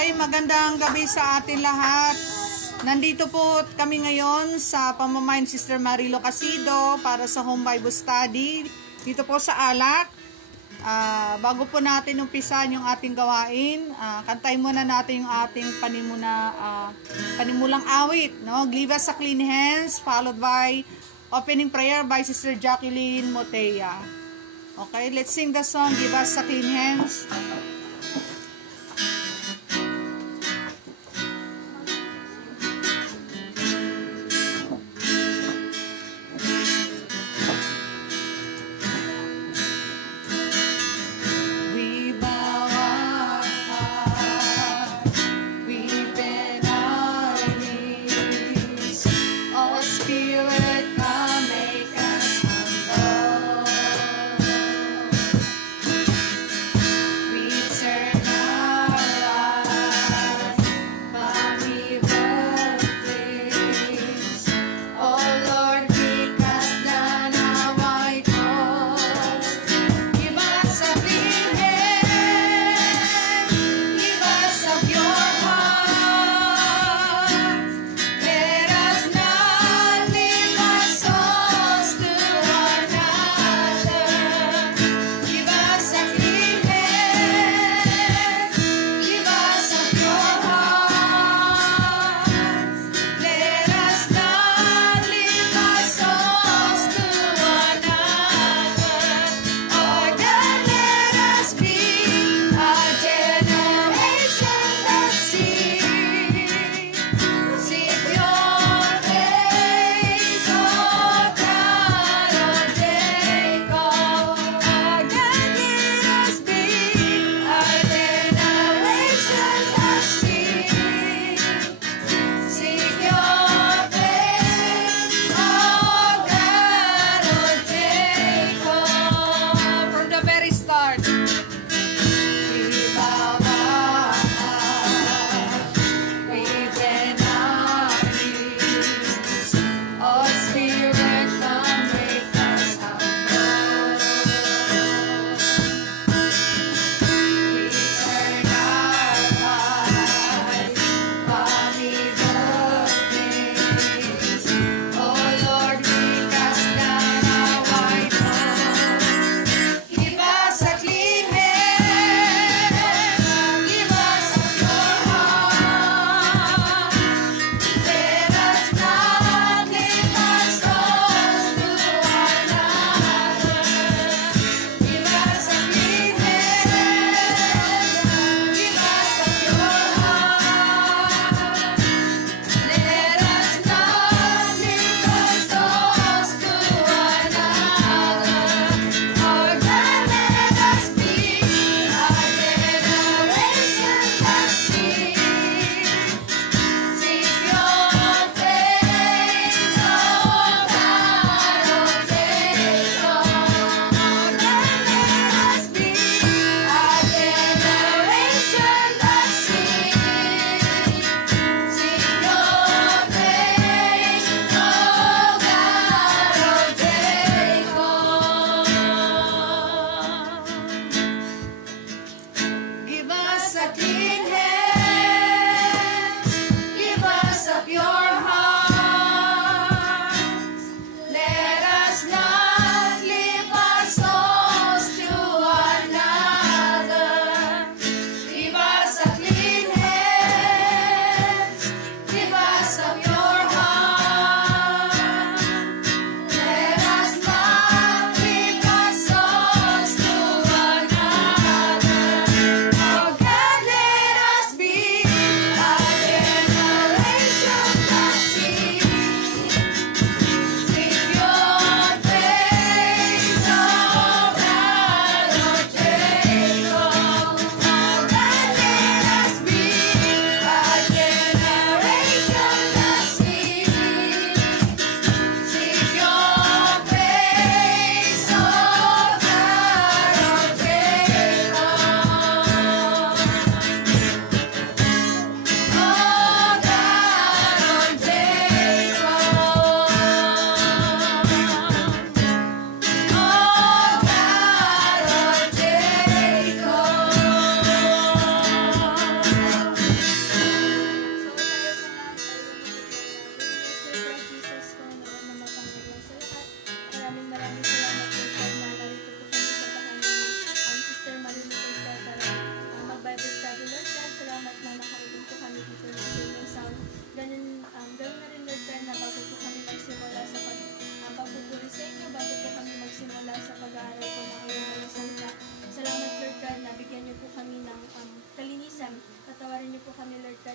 Okay, magandang gabi sa atin lahat. Nandito po kami ngayon sa pamamayan Sister Marilo Casido para sa Home Bible Study dito po sa Alak. Bago po natin umpisan yung ating gawain, kantayin muna natin yung ating panimulang awit, no? Give us a clean hands, followed by opening prayer by Sister Jacqueline Motea. Okay, let's sing the song, Give Us a Clean Hands.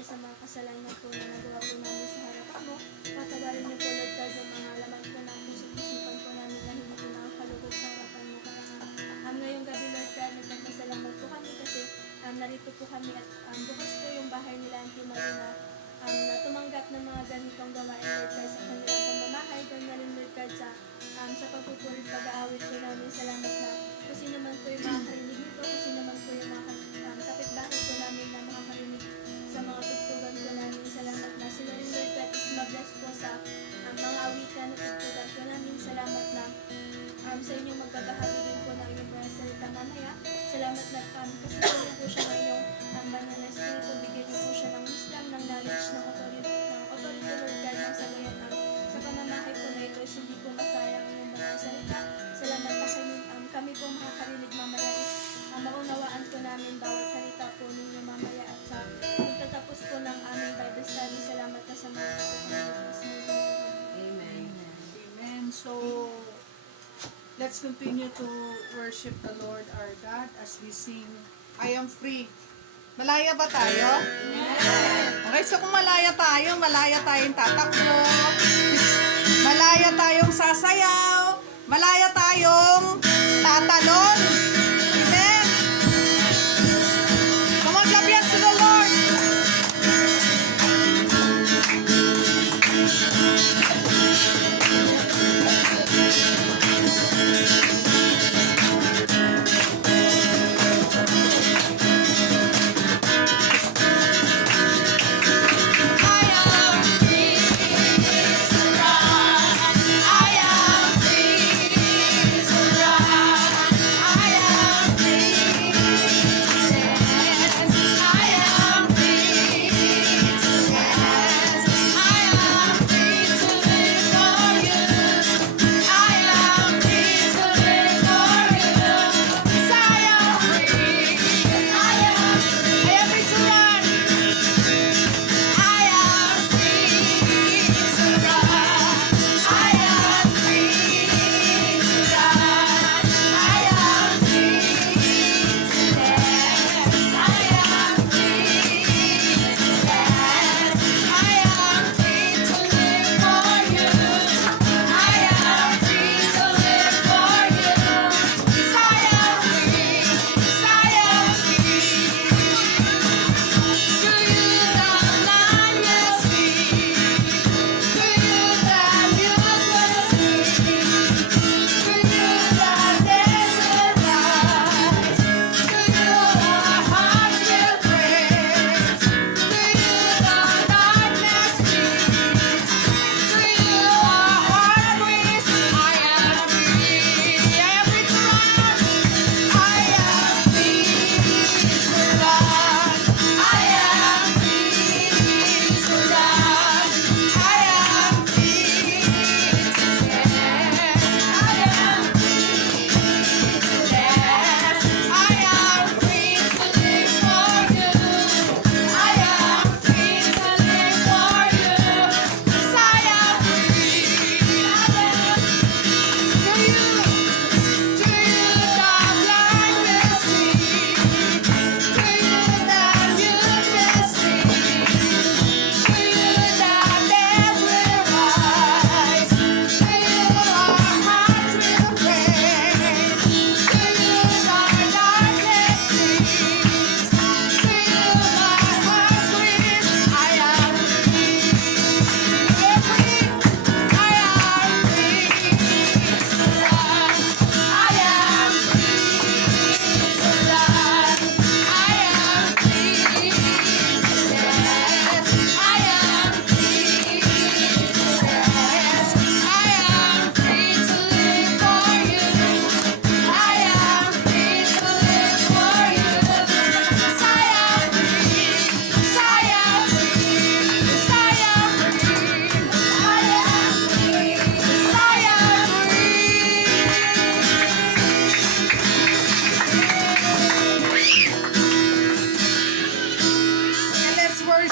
sa mga kasalanan po na nagawa po namin sa harapan mo. Patawarin niyo po, Lord God, yung mga laman po ng puso isipan po namin na hindi po nakakalugod sa harapan mo. Kaya ngayong gabi, Lord God, nagpapasalamat po kami kasi narito po kami at bukas po yung bahay nila Auntie Marina na tumanggap ng mga ganitong gawain, Lord God, sa kanilang pamamahay. Gawin na rin, Lord God, sa pagpupulit pag-aawit po namin. Salamat na kung sino man po yung makakarinig nito, kung sino man po yung mga kapitbahay po namin na makakarinig sa mga tugtugan po namin. Salamat na sila rin, Lord God, is ma-bless po sa mga awitan na tugtugan po namin. Salamat na sa inyong magbabahagi din po ng inyong mga salita mamaya. Salamat na kasi po siya ngayong banal na espiritu. Bigyan niyo po siya ng wisdom, ng knowledge, ng authority, Lord God, ng sa gayon sa pamamahay po na ito is hindi po masayang yung mga salita. Salamat na kami po makakarinig mamaya is maunawaan po namin bawat salita po ninyo mamaya at sa pagtatapos po ng aming Bible study. Salamat na sa mga Amen. Amen. So, let's continue to worship the Lord our God as we sing, I am free. Malaya ba tayo? Okay, so kung malaya tayong tatakbo, malaya tayong sasayaw, malaya tayong tatalon. Amen. Come on, clap hands to the Lord.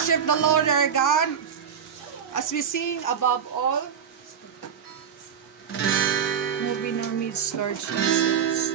worship the Lord our God as we sing above all. Move in our midst, Lord Jesus.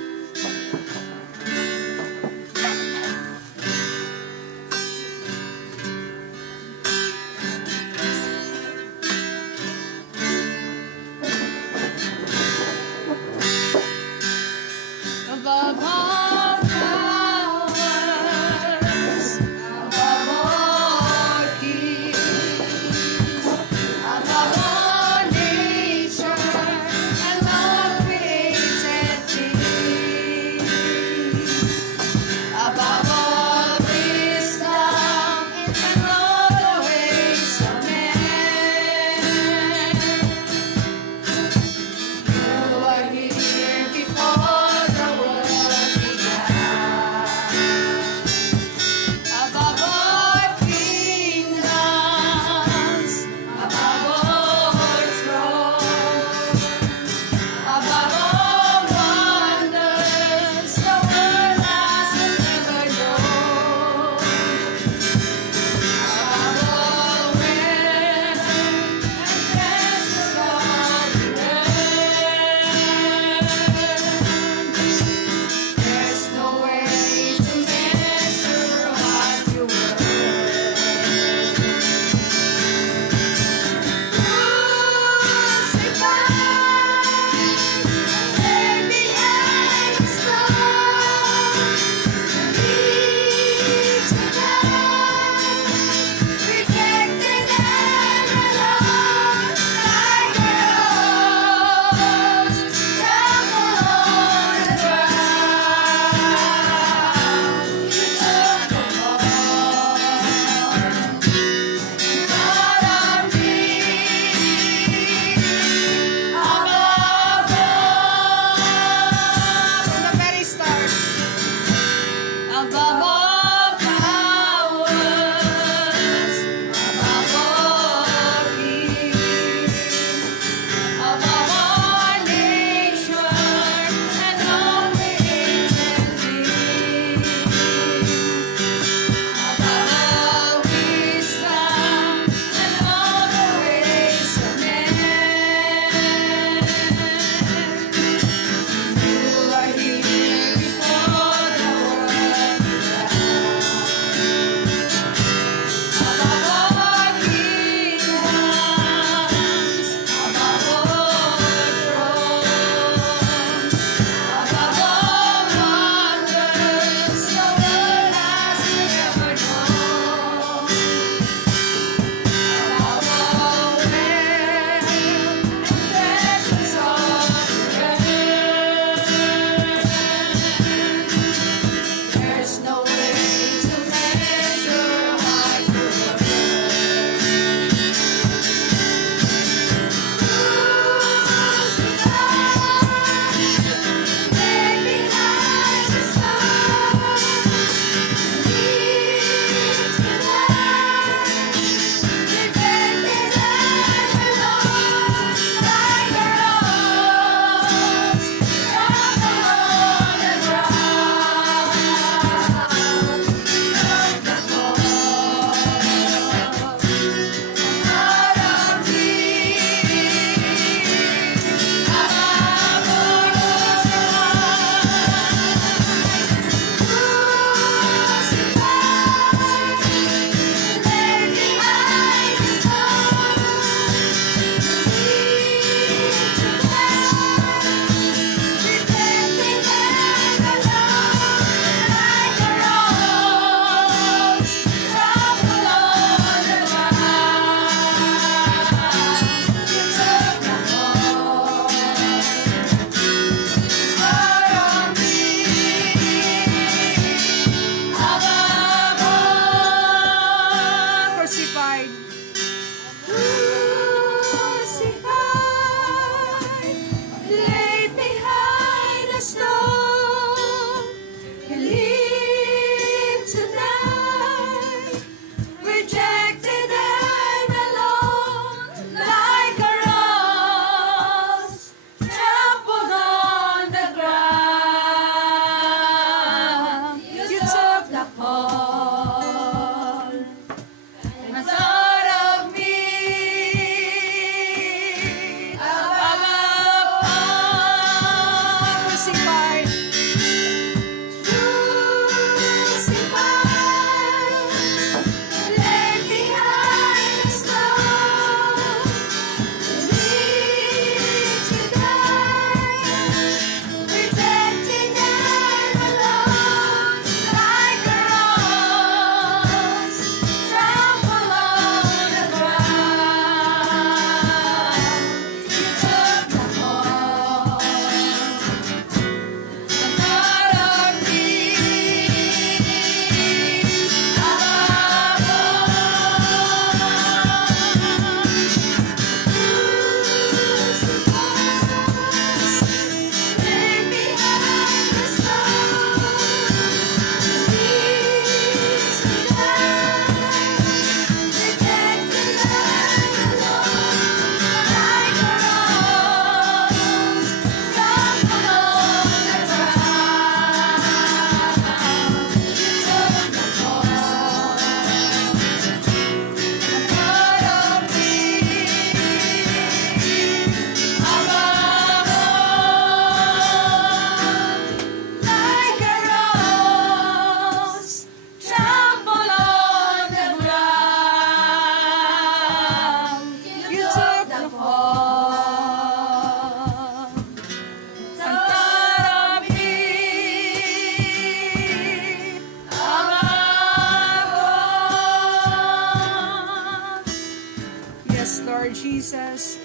Lord Jesus.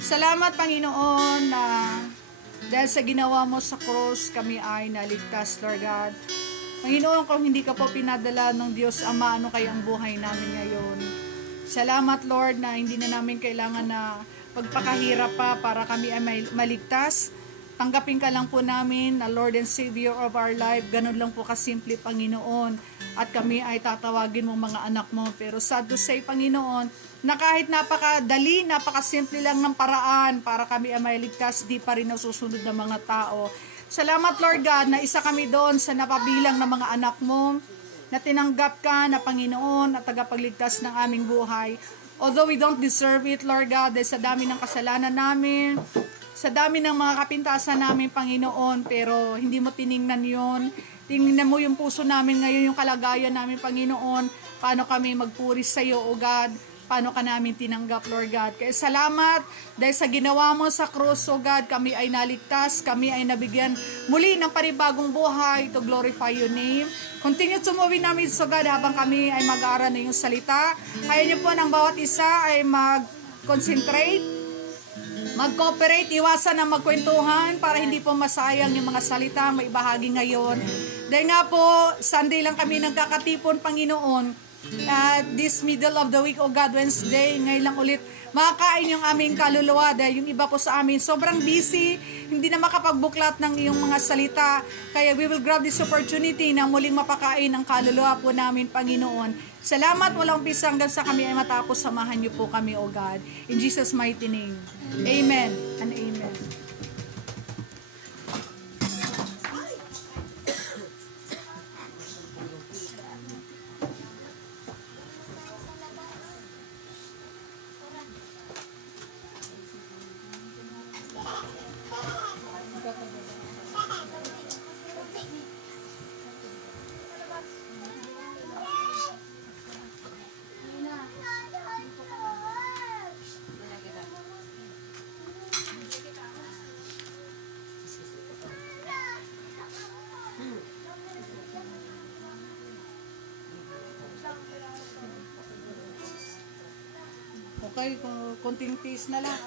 Salamat, Panginoon, na dahil sa ginawa mo sa cross, kami ay naligtas, Lord God. Panginoon, kung hindi ka po pinadala ng Diyos Ama, ano kaya ang buhay namin ngayon? Salamat, Lord, na hindi na namin kailangan na pagpakahirap pa para kami ay maligtas. Tanggapin ka lang po namin na Lord and Savior of our life. Ganun lang po kasimple, Panginoon. At kami ay tatawagin mo mga anak mo. Pero sad to say, Panginoon, na kahit napakadali, napakasimple lang ng paraan para kami ay maligtas, di pa rin nasusunod ng mga tao. Salamat, Lord God, na isa kami doon sa napabilang ng mga anak mo, na tinanggap ka na Panginoon at tagapagligtas ng aming buhay. Although we don't deserve it, Lord God, dahil sa dami ng kasalanan namin, sa dami ng mga kapintasan namin, Panginoon, pero hindi mo tiningnan yon. Tingnan mo yung puso namin ngayon, yung kalagayan namin, Panginoon, paano kami magpuri sa iyo, O God, paano ka namin tinanggap, Lord God. Kaya salamat, dahil sa ginawa mo sa krus, O God, kami ay naligtas, kami ay nabigyan muli ng panibagong buhay to glorify your name. Continue sumuwi namin, O God, habang kami ay mag-aaral ng iyong salita. Kaya niyo po ng bawat isa ay mag-concentrate, mag-cooperate, iwasan na magkwentuhan para hindi po masayang yung mga salita may bahagi ngayon. Dahil nga po, Sunday lang kami nagkakatipon, Panginoon. This middle of the week, O God, Wednesday, ngayon lang ulit, makakain yung aming kaluluwa dahil yung iba po sa amin sobrang busy, hindi na makapagbuklat ng iyong mga salita. Kaya we will grab this opportunity na muling mapakain ang kaluluwa po namin, Panginoon. Salamat, walang umpisa hanggang sa kami ay matapos. Samahan niyo po kami, O God. In Jesus' mighty name. Amen and amen. Okay, konting tiis na lang,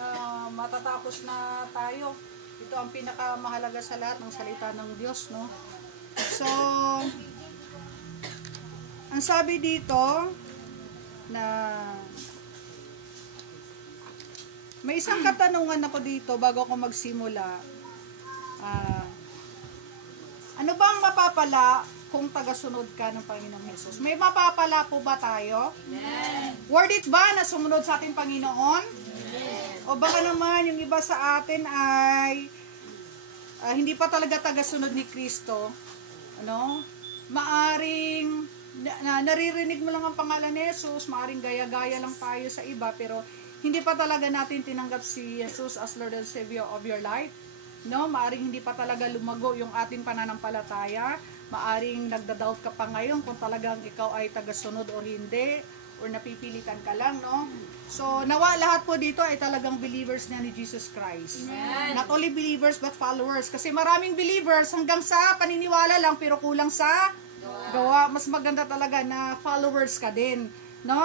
matatapos na tayo. Ito ang pinakamahalaga sa lahat ng salita ng Diyos, no? So, ang sabi dito, na may isang katanungan ako dito bago ako magsimula. Ano bang mapapala kung tagasunod ka ng Panginoong Hesus? May mapapala po ba tayo? Yes. Worth it ba na sumunod sa ating Panginoon? Yes. O baka naman yung iba sa atin ay hindi pa talaga tagasunod ni Kristo. Ano? Maaring naririnig mo lang ang pangalan ni Jesus, maaring gaya-gaya lang tayo sa iba, pero hindi pa talaga natin tinanggap si Jesus as Lord and Savior of your life. No, maaring hindi pa talaga lumago yung ating pananampalataya. Maaring nagda-doubt ka pa ngayon kung talagang ikaw ay tagasunod o hindi, or napipilitan ka lang, no? So, nawa lahat po dito ay talagang believers na ni Jesus Christ. Amen. Not only believers but followers. Kasi maraming believers hanggang sa paniniwala lang pero kulang sa gawa. Mas maganda talaga na followers ka din, no?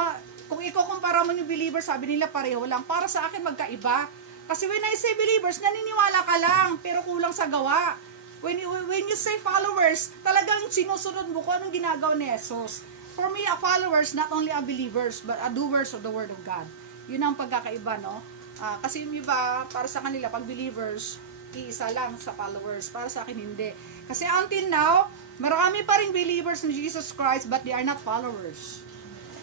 Kung ikukumpara mo yung believers, sabi nila pareho lang. Para sa akin magkaiba. Kasi when I say believers, naniniwala ka lang, pero kulang sa gawa. When you say followers, talagang sinusunod mo kung anong ginagawa ni Jesus. For me, a followers, not only a believers, but a doers of the Word of God. Yun ang pagkakaiba, no? Kasi yung iba, para sa kanila, pag believers, iisa lang sa followers. Para sa akin, hindi. Kasi until now, marami pa rin believers in Jesus Christ, but they are not followers.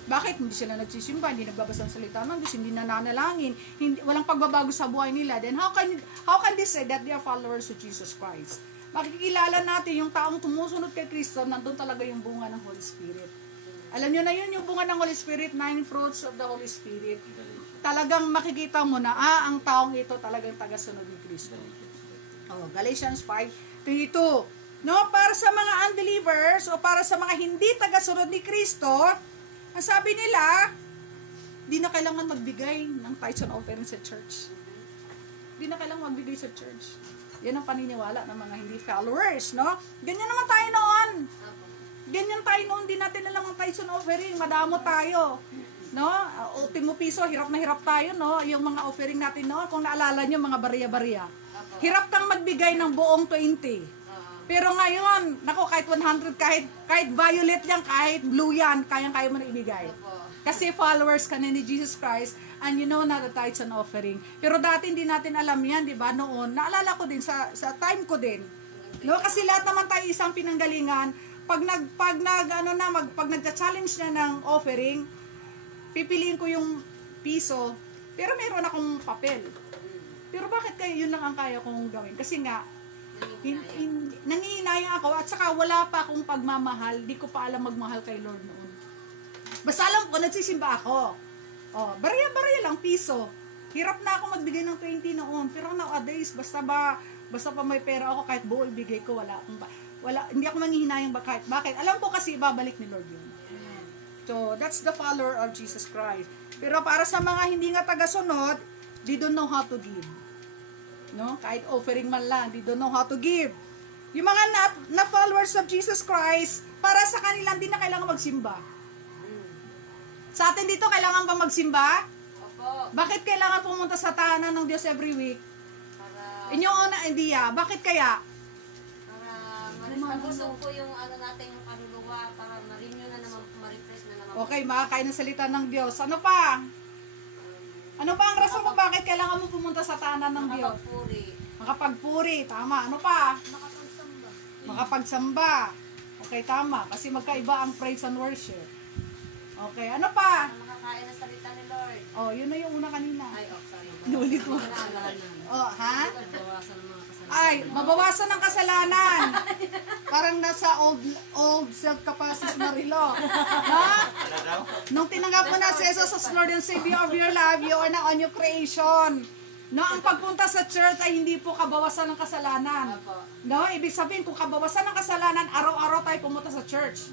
Bakit? Hindi sila nagsisimba, hindi nagbabasa ng salita ng Diyos, hindi nananalangin, walang pagbabago sa buhay nila. Then how can they say that they are followers of Jesus Christ? Makikilala natin yung taong tumusunod kay Kristo, nandun talaga yung bunga ng Holy Spirit. Alam nyo na yun, yung bunga ng Holy Spirit, 9 fruits of the Holy Spirit. Talagang makikita mo na, ang taong ito talagang tagasunod ni Kristo. Galatians 5:22. No, para sa mga unbelievers o para sa mga hindi tagasunod ni Kristo, ang sabi nila, di na kailangan magbigay ng tithes and offering sa church. Di na kailangan magbigay sa church. Yan ang paniniwala ng mga hindi followers, no? Ganyan naman tayo noon. Ganyan tayo noon, di natin alam ang tithes and offering. Madamo tayo. No? Ultimo piso, hirap na hirap tayo, no? Yung mga offering natin, no? Kung naalala nyo, mga bariya-bariya. Hirap kang magbigay ng buong 20. Pero ngayon, nako, kahit 100, kahit violet yan, kahit blue yan, kayang-kaya mo na ibigay. Kasi followers ka na ni Jesus Christ, and you know na the tithes and offering. Pero dati hindi natin alam yan, di ba? Noon, naalala ko din, sa time ko din. No? Kasi lahat naman tayo isang pinanggalingan. Pag nagcha-challenge na ng offering, pipiliin ko yung piso, pero meron akong papel. Pero bakit kayo yun lang ang kaya kong gawin? Kasi nga, nangihinayang ako at saka wala pa akong pagmamahal, di ko pa alam magmahal kay Lord noon. Basta alam ko, nagsisimba ako. Barya-barya lang, piso. Hirap na ako magbigay ng 20 noon. Pero nowadays, basta pa may pera ako, kahit buo ibigay ko, hindi ako nangihinayang bakit. Alam ko kasi babalik ni Lord yun. So, that's the follower of Jesus Christ. Pero para sa mga hindi nga tagasunod, they don't know how to give. No? Kahit offering man lang, they don't know how to give. Yung mga na followers of Jesus Christ, para sa kanila, hindi na kailangan magsimba. Sa atin dito, kailangan pa magsimba? Opo. Bakit kailangan pumunta sa tahanan ng Diyos every week? Para Inyong una idea, bakit kaya? mabusog po yung ano natin, yung kaluluwa, para ma-renew na naman, ma-refresh na naman. Okay, makakain ng salita ng Diyos. Ano pa? Ano pa ang rason kung bakit kailangan mo pumunta sa tahanan ng Diyos? Makapagpuri. Makapagpuri, tama. Ano pa? Makapagsamba. Makapagsamba. Okay, tama. Kasi magkaiba ang praise and worship. Okay, ano pa? Makakain ng salita ni Lord. Oh, yun na yung una kanina. Ay, sorry. Nulit mo. Kasalanan. Oh, ha? Bawasan ng mga kasalanan. Ay, mabawasan ng kasalanan. Parang nasa old self ka pa, Sis Marilo. Ha? Nung tinanggap mo na si Jesus as Lord and Savior of your life, you are now a new creation. No, ang pagpunta sa church ay hindi po kabawasan ng kasalanan. Opo. No, ibig sabihin kung kabawasan ng kasalanan, araw-araw tayo pumunta sa church.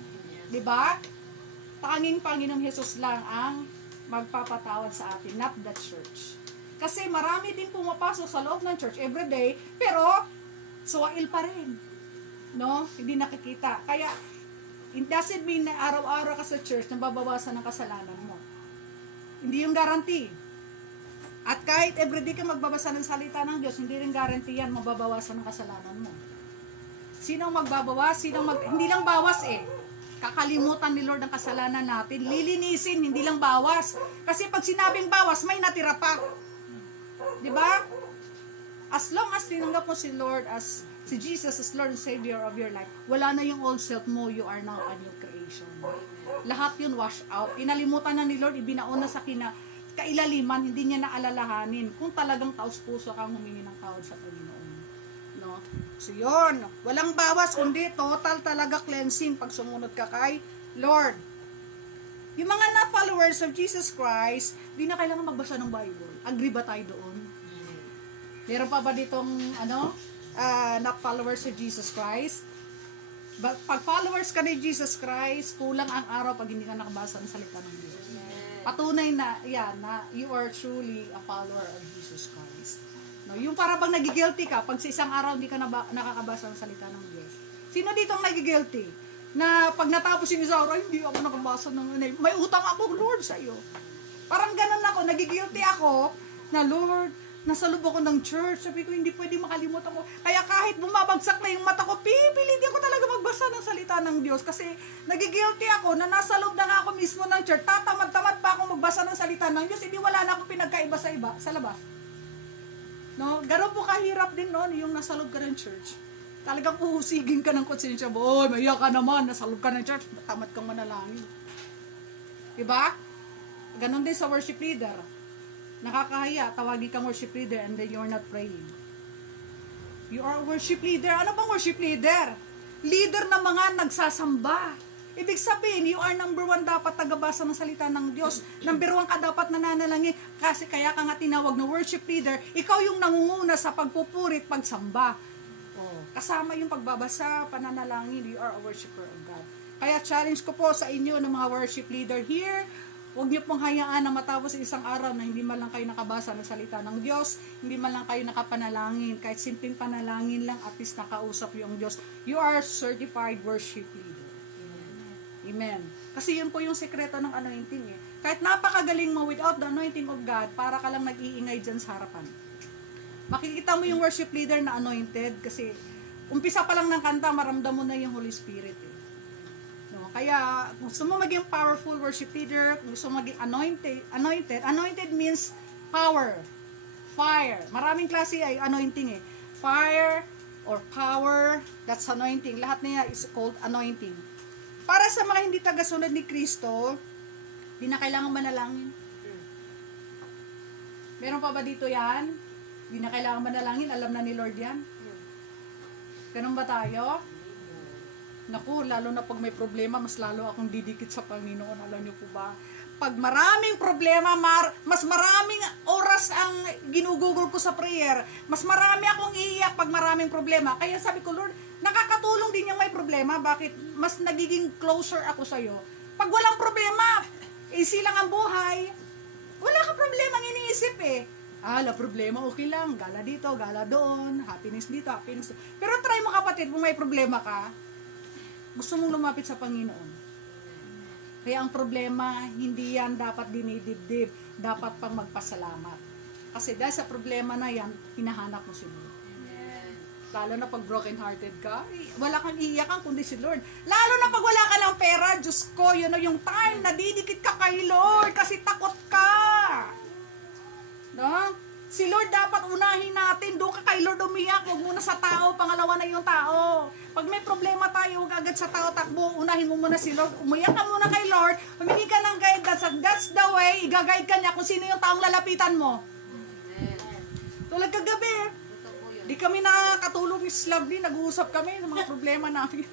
'Di ba? Tanging Panginoong Hesus lang ang magpapatawad sa atin, not the church. Kasi marami din pumapasok sa loob ng church every day, pero suwail pa rin. No? Hindi nakikita. Kaya, it doesn't mean na araw-araw ka sa church na babawasan ng kasalanan mo. Hindi yung guarantee. At kahit everyday ka magbabasa ng salita ng Diyos, hindi rin guarantee yan mababawasan ng kasalanan mo. Sino ang magbabawas? Hindi lang bawas eh. Kakalimutan ni Lord ang kasalanan natin. Lilinisin, hindi lang bawas. Kasi pag sinabing bawas, may natira pa. Di ba? As long as tinanggap mo si Lord as si Jesus as Lord and Savior of your life, wala na yung old self mo, you are now a new creation. Lahat yun wash out. Inalimutan na ni Lord, ibinaon na sa kailaliman, hindi niya naalalahanin kung talagang taos-puso kang humingi ng tawad sa Panginoon. No? So yun, walang bawas, kundi total talaga cleansing pag sumunod ka kay Lord. Yung mga na-followers of Jesus Christ, di na kailangan magbasa ng Bible. Agree ba tayo doon? Meron pa ba ditong na-followers of Jesus Christ? Pag followers ka ni Jesus Christ, kulang ang araw pag hindi ka nakabasa ng salita ng Diyos. Patunay na, na you are truly a follower of Jesus Christ. No, yung para bang nagigilty ka, pag sa isang araw hindi ka nakakabasa ng salita ng Diyos. Sino dito ang nagigilty? Na pag natapos yung isang araw, hindi ako nakabasa ng may utang ako, Lord, sa iyo. Parang ganun ako, nagigilty ako, na Lord, nasa loob ako ng church, sabi ko, hindi pwede makalimutan ko. Kaya kahit bumabagsak na yung mata ko, pipilitin ko talaga magbasa ng salita ng Diyos. Kasi nagigilty ako na nasa loob na nga ako mismo ng church, tatamad-tamad pa ako magbasa ng salita ng Diyos, hindi wala na akong pinagkaiba sa labas. No, gano'n po kahirap din noon yung nasa loob ka ng church. Talagang uhusigin ka ng konsensya mo. Oy, maya ka naman, nasa loob ka ng church, tamad kang manalangin. Diba? Ganon din sa worship leader. Nakakahiya, tawagin kang worship leader and then you're not praying. You are a worship leader. Ano bang worship leader? Leader na mga nagsasamba. Ibig sabihin, you are number 1 dapat tagabasa ng salita ng Diyos. Number 1 ka dapat nananalangin. Kasi kaya ka nga tinawag na worship leader, ikaw yung nangunguna sa pagpupurit, pagsamba. Kasama yung pagbabasa, pananalangin, you are a worshiper of God. Kaya challenge ko po sa inyo ng mga worship leader here, huwag niyo pong hayaan na matapos isang araw na hindi man lang kayo nakabasa ng salita ng Diyos, hindi man lang kayo nakapanalangin, kahit simpleng panalangin lang, at least nakausap yung Diyos. You are certified worship leader. Amen. Kasi yun po yung sekreto ng anointing eh. Kahit napakagaling mo without the anointing of God, para ka lang nag-iingay dyan sa harapan. Makikita mo yung worship leader na anointed kasi umpisa pa lang ng kanta, maramdam mo na yung Holy Spirit eh. No? Kaya kung gusto mo maging powerful worship leader, kung gusto mo maging anointed means power, fire. Maraming klase ay anointing eh. Fire or power, that's anointing. Lahat niya is called anointing. Para sa mga hindi tagasunod ni Kristo, di na kailangan manalangin. Meron pa ba dito yan? Di na kailangan manalangin, alam na ni Lord yan. Ganun ba tayo? Naku, lalo na pag may problema, mas lalo akong didikit sa Panginoon. Alam niyo po ba? Pag maraming problema, mas maraming oras ang ginugugol ko sa prayer. Mas marami akong iiyak pag maraming problema. Kaya sabi ko, Lord, nakakatulong din yung may problema. Bakit? Mas nagiging closer ako sa'yo. Pag walang problema, easy lang ang buhay. Wala ka problema ang iniisip eh. La problema, okay lang. Gala dito, gala doon. Happiness dito, happiness doon. Pero try mo kapatid, kung may problema ka, gusto mong lumapit sa Panginoon. Kaya ang problema, hindi yan dapat dinidibdib. Dapat pang magpasalamat. Kasi dahil sa problema na yan, hinahanap mo si Lord. Lalo na pag broken hearted ka, wala kang iiyakan kundi si Lord. Lalo na pag wala ka ng pera, Diyos ko, yun yung time na didikit ka kay Lord kasi takot ka. No? Si Lord dapat unahin natin. Doon ka kay Lord umiyak. Huwag muna sa tao. Pangalawa na yung tao. Pag may problema tayo, huwag agad sa tao takbo. Unahin mo muna si Lord. Umiyak ka muna kay Lord. Humingi ka ng guidance. That's the way. Igagayad ka niya kung sino yung taong lalapitan mo. Tulad kagabi. Di kami nakakatulog ni Lovely. Nag-uusap kami ng mga problema namin.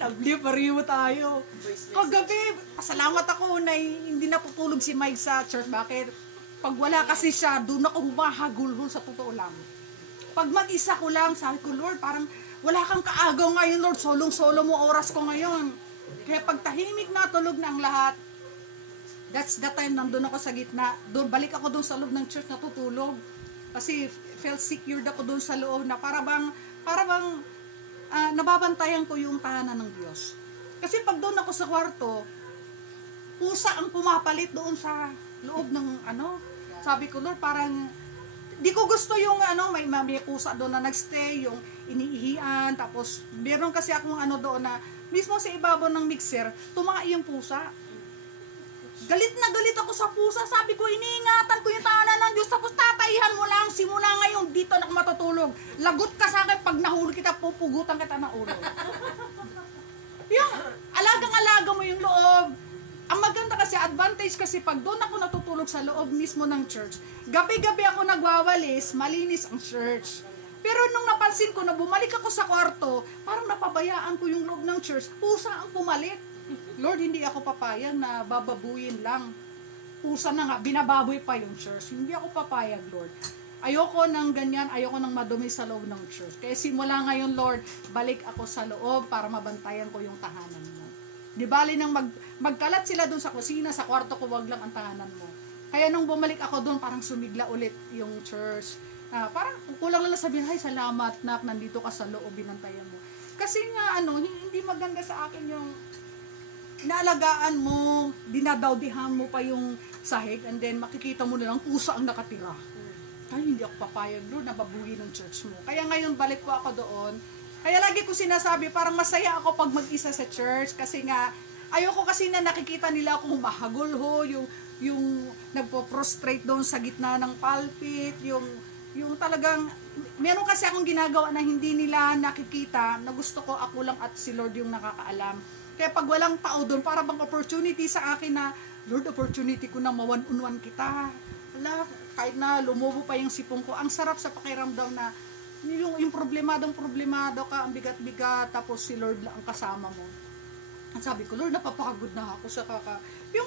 Lovely, pariho tayo. Kagabi, pasalamat ako na hindi natutulog si Mike sa church. Bakit? Pag wala kasi siya, doon ako humahagulhol sa totoo lang. Pag mag-isa ko lang, sabi ko, Lord, parang wala kang kaagaw ngayon, Lord. Solong-solo mo oras ko ngayon. Kaya pag tahimik na, tulog na ang lahat, that's the time nandun ako sa gitna. Doon, balik ako doon sa loob ng church, natutulog. Kasi felt secured ako doon sa loob na para bang nababantayan ko yung tahanan ng Diyos. Kasi pag doon ako sa kwarto, pusa ang pumapalit doon sa loob ng sabi ko, Lord, parang di ko gusto yung may pusa doon na nagstay, yung iniihian, tapos meron kasi akong doon na mismo sa ibabaw ng mixer, tumae yung pusa. Galit na galit ako sa pusa. Sabi ko, iniingatan ko yung tahanan ng Diyos, tapos tataihan mo lang, simula ngayon, dito na ako matutulog. Lagot ka sa akin, pag nahuli kita, pupugutan kita ng ulo. Yung alagang-alaga mo yung loob. Ang maganda kasi, advantage kasi pag doon ako natutulog sa loob mismo ng church, gabi-gabi ako nagwawalis, malinis ang church. Pero nung napansin ko na bumalik ako sa kwarto, parang napabayaan ko yung loob ng church, pusa ang pumalit. Lord, hindi ako papayag na bababuyin lang. Pusa na nga, binababoy pa yung church. Hindi ako papayag, Lord. Ayoko ng ganyan, ayoko ng madumi sa loob ng church. Kaya simula ngayon, Lord, balik ako sa loob para mabantayan ko yung tahanan mo. Di bali nang magkalat sila doon sa kusina, sa kwarto ko, wag lang ang tahanan mo. Kaya nung bumalik ako doon, parang sumigla ulit yung church. Parang kulang lang sabihin, ay salamat nak, nandito ka sa loob, binantayan mo. Kasi nga hindi maganda sa akin yung inaalagaan mo, dinadawdihan mo pa yung sahig, and then makikita mo na lang pusa ang nakatira. Kaya hindi ako papayag doon, nababuhi ng church mo. Kaya ngayon balik ko ako doon. Kaya lagi ko sinasabi, parang masaya ako pag mag-isa sa church kasi nga, ayoko kasi na nakikita nila akong mahagulho, yung nagpo-prostrate doon sa gitna ng pulpit, yung talagang, meron kasi akong ginagawa na hindi nila nakikita, na gusto ko ako lang at si Lord yung nakakaalam. Kaya pag walang tao doon, para bang opportunity sa akin na, Lord, opportunity ko na ma-one-on-one kita. Wala, kahit na lumubo pa yung sipong ko, ang sarap sa pakiramdam na, yung problemado ka, ang bigat-bigat, tapos si Lord lang ang kasama mo. At sabi ko, Lord, napapagod na ako sa yung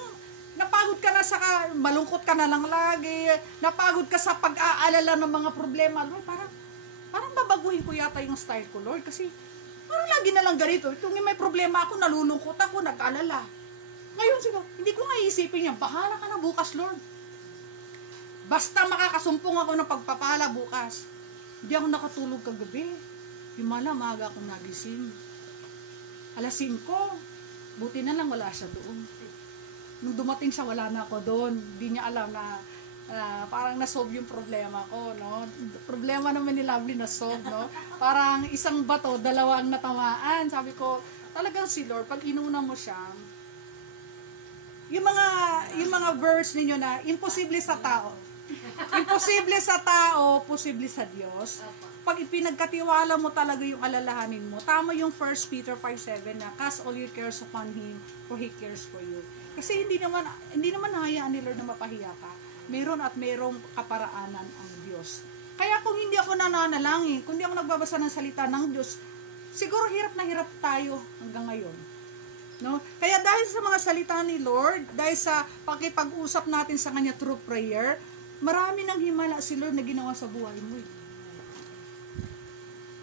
napagod ka na sa malungkot ka na lang lagi, napagod ka sa pag-aalala ng mga problema, Lord, parang babaguhin ko yata yung style ko, Lord, kasi parang lagi na lang ganito. Itong may problema ako, nalulungkot ako, nag-alala. Ngayon siguro, hindi ko nga iisipin yan, bahala ka na bukas, Lord. Basta makakasumpong ako ng pagpapala bukas. Hindi ako nakatulog kagabi. Yung maaga akong nagising. 5:00. Buti na lang wala siya doon. Nung dumating siya, wala na ako doon. Hindi niya alam na parang na-solve yung problema ko, no? Problema naman ni Lovely na-solve, no? Parang isang bato, dalawang natamaan. Sabi ko, talagang si Lord, pag inuna mo siya, yung mga verse ninyo na imposible sa tao. Imposible sa tao, posible sa Diyos. Pag ipinagkatiwala mo talaga yung alalahanin mo, tama yung 1 Peter 5:7 na cast all your cares upon Him for He cares for you. Kasi hindi naman hayaan ni Lord na mapahiya ka. Meron at merong kaparaanan ang Diyos. Kaya kung hindi ako nananalangin, kung hindi ako nagbabasa ng salita ng Diyos, siguro hirap na hirap tayo hanggang ngayon. No? Kaya dahil sa mga salita ni Lord, dahil sa pakipag-usap natin sa Kanya through prayer, marami ng himala si Lord na ginawa sa buhay mo.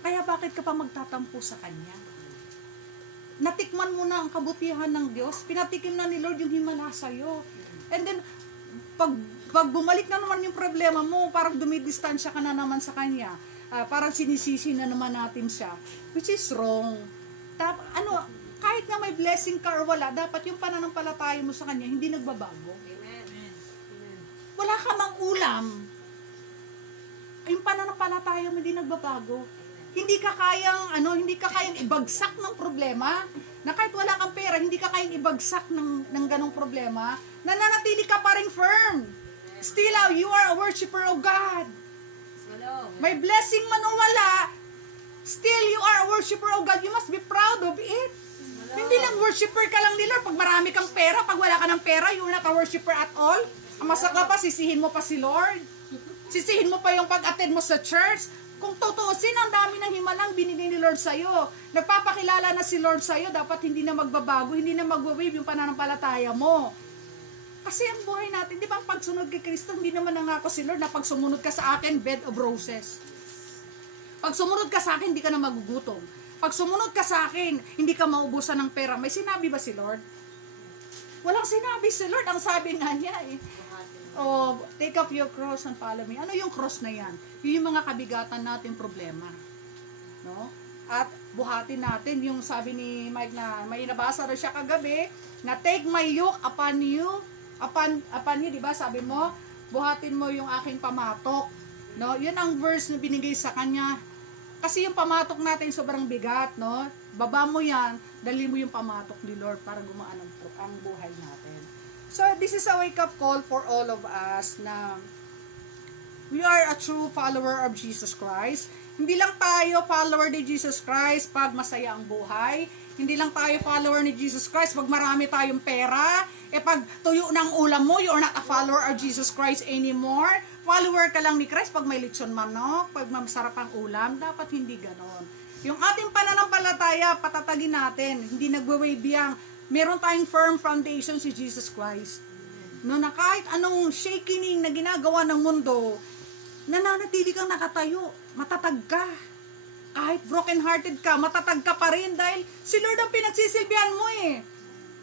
Kaya bakit ka pa magtatampo sa Kanya? Natikman mo na ang kabutihan ng Diyos, pinatikim na ni Lord yung himala sa'yo. And then, pag bumalik na naman yung problema mo, parang dumidistansya ka na naman sa Kanya. Parang sinisisi na naman natin siya. Which is wrong. Kahit nga may blessing ka or wala, dapat yung pananampalataya mo sa Kanya, hindi nagbabago. Amen. Wala ka mang ulam. Yung pananampalataya mo, hindi nagbabago. Hindi ka kayang ibagsak ng problema. Na kahit wala kang pera, hindi ka kayang ibagsak ng ganong problema. Nananatili ka pa rin firm. Still, you are a worshiper of God. May blessing man o wala, still you are a worshiper of God. You must be proud of it. Hindi lang worshiper ka lang ni Lord. Pag marami kang pera, pag wala ka ng pera, you're not a worshiper at all. Ang masaka pa, sisihin mo pa si Lord. Sisihin mo pa yung pag-attend mo sa church. Kung tutuusin, ang dami ng himalang binigay ni Lord sa'yo. Nagpapakilala na si Lord sa'yo, dapat hindi na magbabago, hindi na mag-wave yung pananampalataya mo. Kasi ang buhay natin, di ba ang pagsunod kay Kristo, hindi naman nangako si Lord na pag sumunod ka sa akin, bed of roses. Pag sumunod ka sa akin, hindi ka na magugutom. Pag sumunod ka sa akin, hindi ka maubusan ng pera. May sinabi ba si Lord? Walang sinabi si Lord. Ang sabi nga niya take up your cross and follow me. Ano yung cross na yan? Yung mga kabigatan natin problema. No? At buhatin natin yung sabi ni Mike na may nabasa rin siya kagabi na take my yoke upon you, di ba? Sabi mo, buhatin mo yung aking pamatok. No? Yun ang verse na binigay sa kanya. Kasi yung pamatok natin sobrang bigat, no? Baba mo yan, dali mo yung pamatok ni Lord para gumaan ang buhay natin. So, this is a wake-up call for all of us na we are a true follower of Jesus Christ. Hindi lang tayo follower ni Jesus Christ pag masaya ang buhay. Hindi lang tayo follower ni Jesus Christ pag marami tayong pera. Pag tuyo ng ulam mo, you're not a follower of Jesus Christ anymore. Follower ka lang ni Christ pag may lechon manok, pag masarap ang ulam. Dapat hindi ganon. Yung ating pananampalataya, patatagin natin. Hindi nagwe-waveyang. Meron tayong firm foundation si Jesus Christ. No, na kahit anong shaking na ginagawa ng mundo, nananatili kang nakatayo. Matatag ka. Kahit broken-hearted ka, matatag ka pa rin dahil si Lord ang pinagsisilbihan mo eh.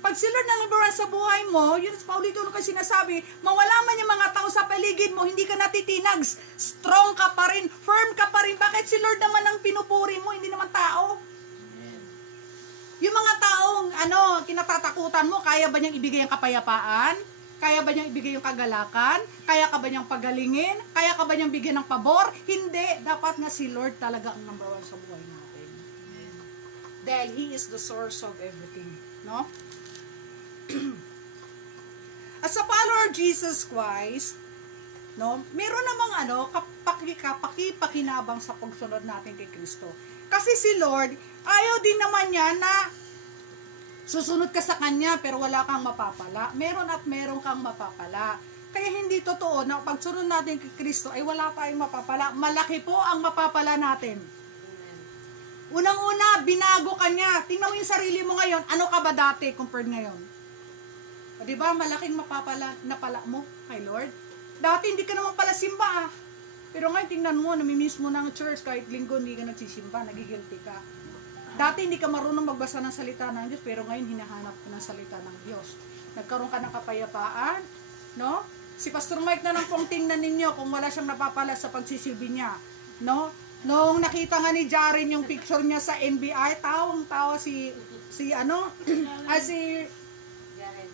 Pag si Lord ang number one sa buhay mo, yun paulit-ulit ko sinasabi, mawala man yung mga tao sa paligid mo, hindi ka natitinag, strong ka pa rin, firm ka pa rin. Bakit si Lord naman ang pinupuri mo, hindi naman tao? Yung mga taong kinatatakutan mo, kaya ba niyang ibigay ang kapayapaan? Kaya ba niyang ibigay yung kagalakan? Kaya ka ba niyang pagalingin? Kaya ka ba niyang bigyan ng pabor? Hindi. Dapat nga si Lord talaga ang number one sa buhay natin. Dahil He is the source of everything. No? As a follower of Jesus Christ, no, meron namang kapakipakinabang sa pagsunod natin kay Kristo. Kasi si Lord, ayaw din naman niya na susunod ka sa Kanya pero wala kang mapapala. Meron at meron kang mapapala. Kaya hindi totoo na pagsunod natin kay Kristo ay wala tayong mapapala. Malaki po ang mapapala natin. Unang-una, binago ka niya. Tingnan mo yung sarili mo ngayon. Ano ka ba dati compared ngayon? O diba, malaking mapapala na pala mo kay Lord. Dati hindi ka naman pala simba Pero ngayon tingnan mo, namimiss mo ng church kahit linggo hindi ka nagsisimba, nagigilty ka. Dati hindi ka marunong magbasa ng salita ng Diyos, pero ngayon hinahanap ka ng salita ng Diyos. Nagkaroon ka ng kapayapaan, no? Si Pastor Mike na lang pong tingnan ninyo kung wala siyang napapala sa pagsisilbi niya, no? Nung nakita nga ni Jaren yung picture niya sa NBI, tawang-tawa si si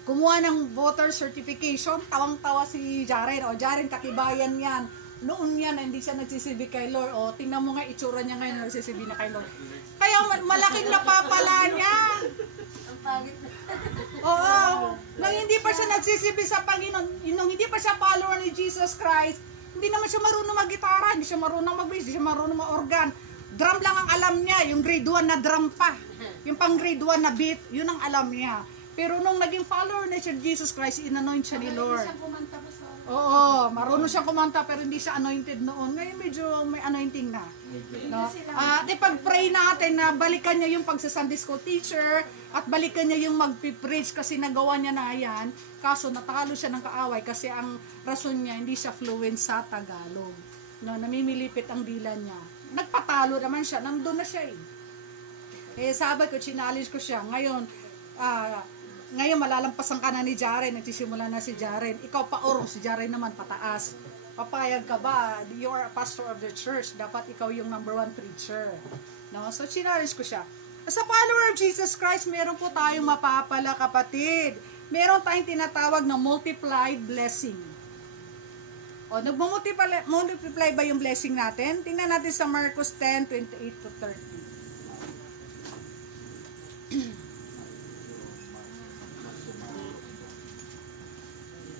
kumuha ng voter certification, tawang-tawa si Jaren. O, Jaren, kakibayan yan. Noon yan, hindi siya nagsisibi kay Lord. O, tingnan mo nga, itsura niya ngayon, nagsisibi na kay Lord. Kaya malaking napapala niya. Ang pangit na. Oo. Nang hindi pa siya nagsisibi sa Panginoon, nung hindi pa siya follower ni Jesus Christ, hindi naman siya marunong mag-gitara, hindi siya marunong mag-bass, hindi siya marunong mag-organ. Drum lang ang alam niya, yung grade 1 na drum pa. Yung pang grade 1 na beat, yun ang alam niya. Pero nung naging follower na siya Jesus Christ, in-anoint siya ni Lord. Oo, marunong siyang kumanta pero hindi siya anointed noon. Ngayon medyo may anointing na. No? At ipag-pray natin na balikan niya yung pagsa-Sunday school teacher at balikan niya yung mag-preach kasi nagawa niya na yan. Kaso natalo siya ng kaaway kasi ang rason niya hindi siya fluent sa Tagalog. No, namimilipit ang dila niya. Nagpatalo naman siya, nandun na siya eh. Eh sabi ko, challenge ko siya. Ngayon malalampasan ka na ni Jaren, nagsisimula na si Jaren. Ikaw pa orong, si Jaren naman pataas. Papayag ka ba? You are a pastor of the church. Dapat ikaw yung number 1 preacher. No? So, challenge ko siya. As a follower of Jesus Christ, meron po tayong mapapala, kapatid. Meron tayong tinatawag na multiplied blessing. O, nagmumultiply ba yung blessing natin? Tingnan natin sa Marcos 10:28-30.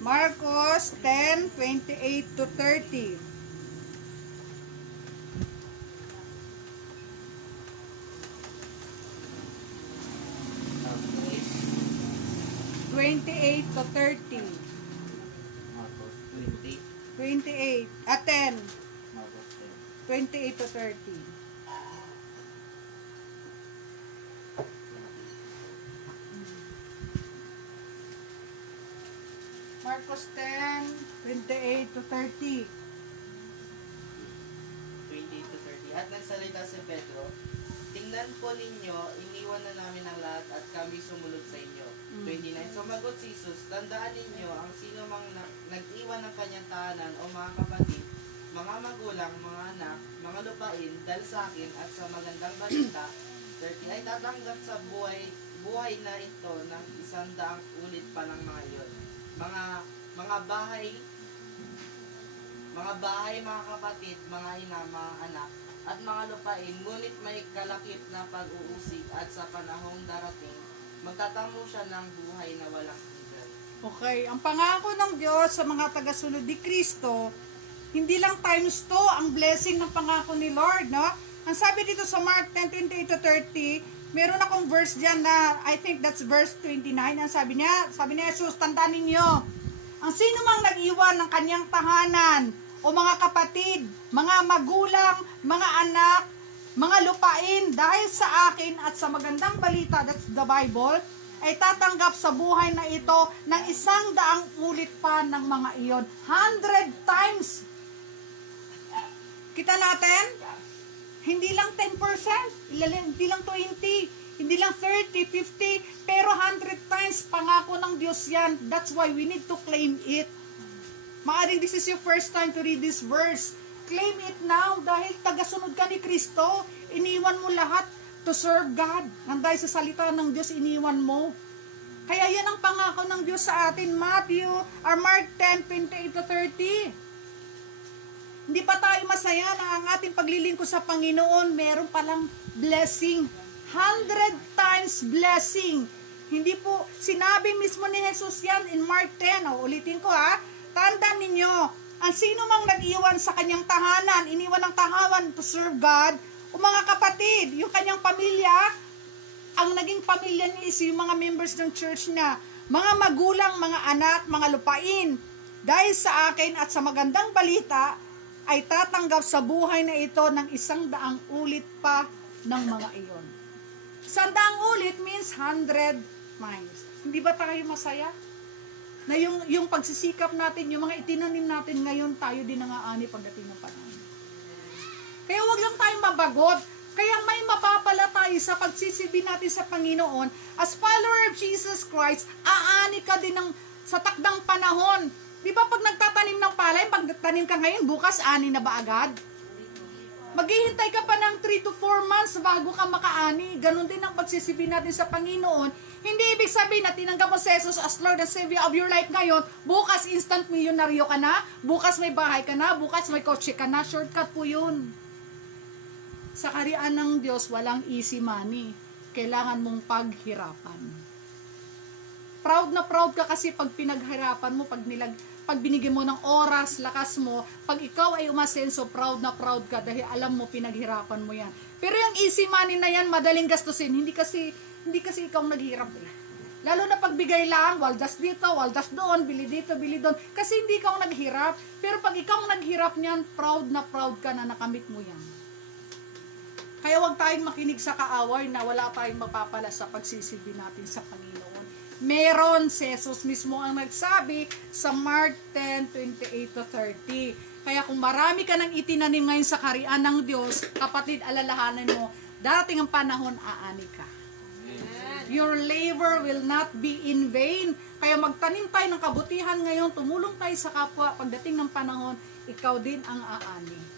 Marcos 10:28-30. (28-30). Marcos 20. 28 at 10. Marcos 28-30. Marcos 10:28-30. 20-30. At nagsalita si Pedro, tingnan po ninyo, iniwan na namin ang lahat at kami sumunod sa inyo. 29. Sumagot si Jesus, tandaan ninyo, ang sino mang nag-iwan ng kanyang tahanan o mga kapatid, mga magulang, mga anak, mga lupain, dahil sa akin at sa magandang balita, 30 ay tatanggap sa buhay na ito ng 100 ulit pa ng mga iyon. Mga bahay, mga kapatid, mga ina, mga anak, at mga lupain, ngunit may kalakip na pag-uusig at sa panahong darating, magtatamo siya ng buhay na walang hanggan. Okay, ang pangako ng Diyos sa mga tagasunod ni Kristo, hindi lang times 2 ang blessing ng pangako ni Lord, no? Ang sabi dito sa Mark 10:28-30, meron akong verse diyan na I think that's verse 29. Ang sabi ni Jesus, tandaan ninyo, ang sino mang nag-iwan ng kanyang tahanan o mga kapatid, mga magulang, mga anak, mga lupain dahil sa akin at sa magandang balita, that's the Bible, ay tatanggap sa buhay na ito ng 100 ulit pa ng mga iyon. 100 times. Kita natin? Hindi lang 10%, hindi lang 20%, hindi lang 30, 50, pero 100 times pangako ng Diyos yan. That's why we need to claim it. Maaring this is your first time to read this verse. Claim it now dahil tagasunod ka ni Kristo. Iniwan mo lahat to serve God. Nang dahil sa salita ng Diyos, iniwan mo. Kaya yan ang pangako ng Diyos sa atin. Mark 10:28-30. Hindi pa tayo masaya na ang ating paglilingkod sa Panginoon, meron palang blessing. 100 times blessing. Hindi po, sinabi mismo ni Jesus yan in Mark 10. Ulitin ko ha. Tandaan ninyo, ang sino mang nag-iwan sa kanyang tahanan, iniwan ng tahanan to serve God, o mga kapatid, yung kanyang pamilya, ang naging pamilya niya is yung mga members ng church niya, mga magulang, mga anak, mga lupain. Dahil sa akin at sa magandang balita, ay tatanggap sa buhay na ito ng 100 ulit pa ng mga iyon. 100 ulit means 100 times. Hindi ba tayo masaya? Na yung pagsisikap natin, yung mga itinanim natin ngayon, tayo din nangaani pagdating ng panahon. Kaya wag lang tayo mabagot. Kaya may mapapala tayo sa pagsisilbi natin sa Panginoon. As follower of Jesus Christ, aani ka din sa takdang panahon. Di ba pag nagtatanim ng palay, pag nagtanim ka ngayon, bukas ani na ba agad? Maghihintay ka pa ng 3 to 4 months bago ka makaani. Ganon din ang pagsisibin natin sa Panginoon. Hindi ibig sabihin na tinanggap mo si Jesus as Lord and Savior of your life ngayon, bukas instant milyonaryo ka na, bukas may bahay ka na, bukas may kotse ka na. Shortcut po yun. Sa kaharian ng Diyos, walang easy money. Kailangan mong paghirapan. Proud na proud ka kasi pag pinaghirapan mo, pag binigyan mo ng oras, lakas mo, pag ikaw ay umasenso, proud na proud ka dahil alam mo pinaghirapan mo yan. Pero yung easy money na yan, madaling gastusin. Hindi kasi ikaw naghirap eh. Lalo na pagbigay lang, waldas dito, waldas doon, bili dito, bili doon. Kasi hindi ikaw naghirap. Pero pag ikaw naghirap niyan, proud na proud ka na nakamit mo yan. Kaya huwag tayong makinig sa kaaway na wala tayong mapapala sa pagsisibi natin sa Panginoon. Meron, si Jesus mismo ang nagsabi sa Mark 10:28-30. Kaya kung marami ka nang itinanim ngayon sa kaharian ng Diyos, kapatid, alalahanan mo, darating ang panahon, aani ka. Your labor will not be in vain. Kaya magtanim tayo ng kabutihan ngayon, tumulong tayo sa kapwa, pagdating ng panahon, ikaw din ang aani.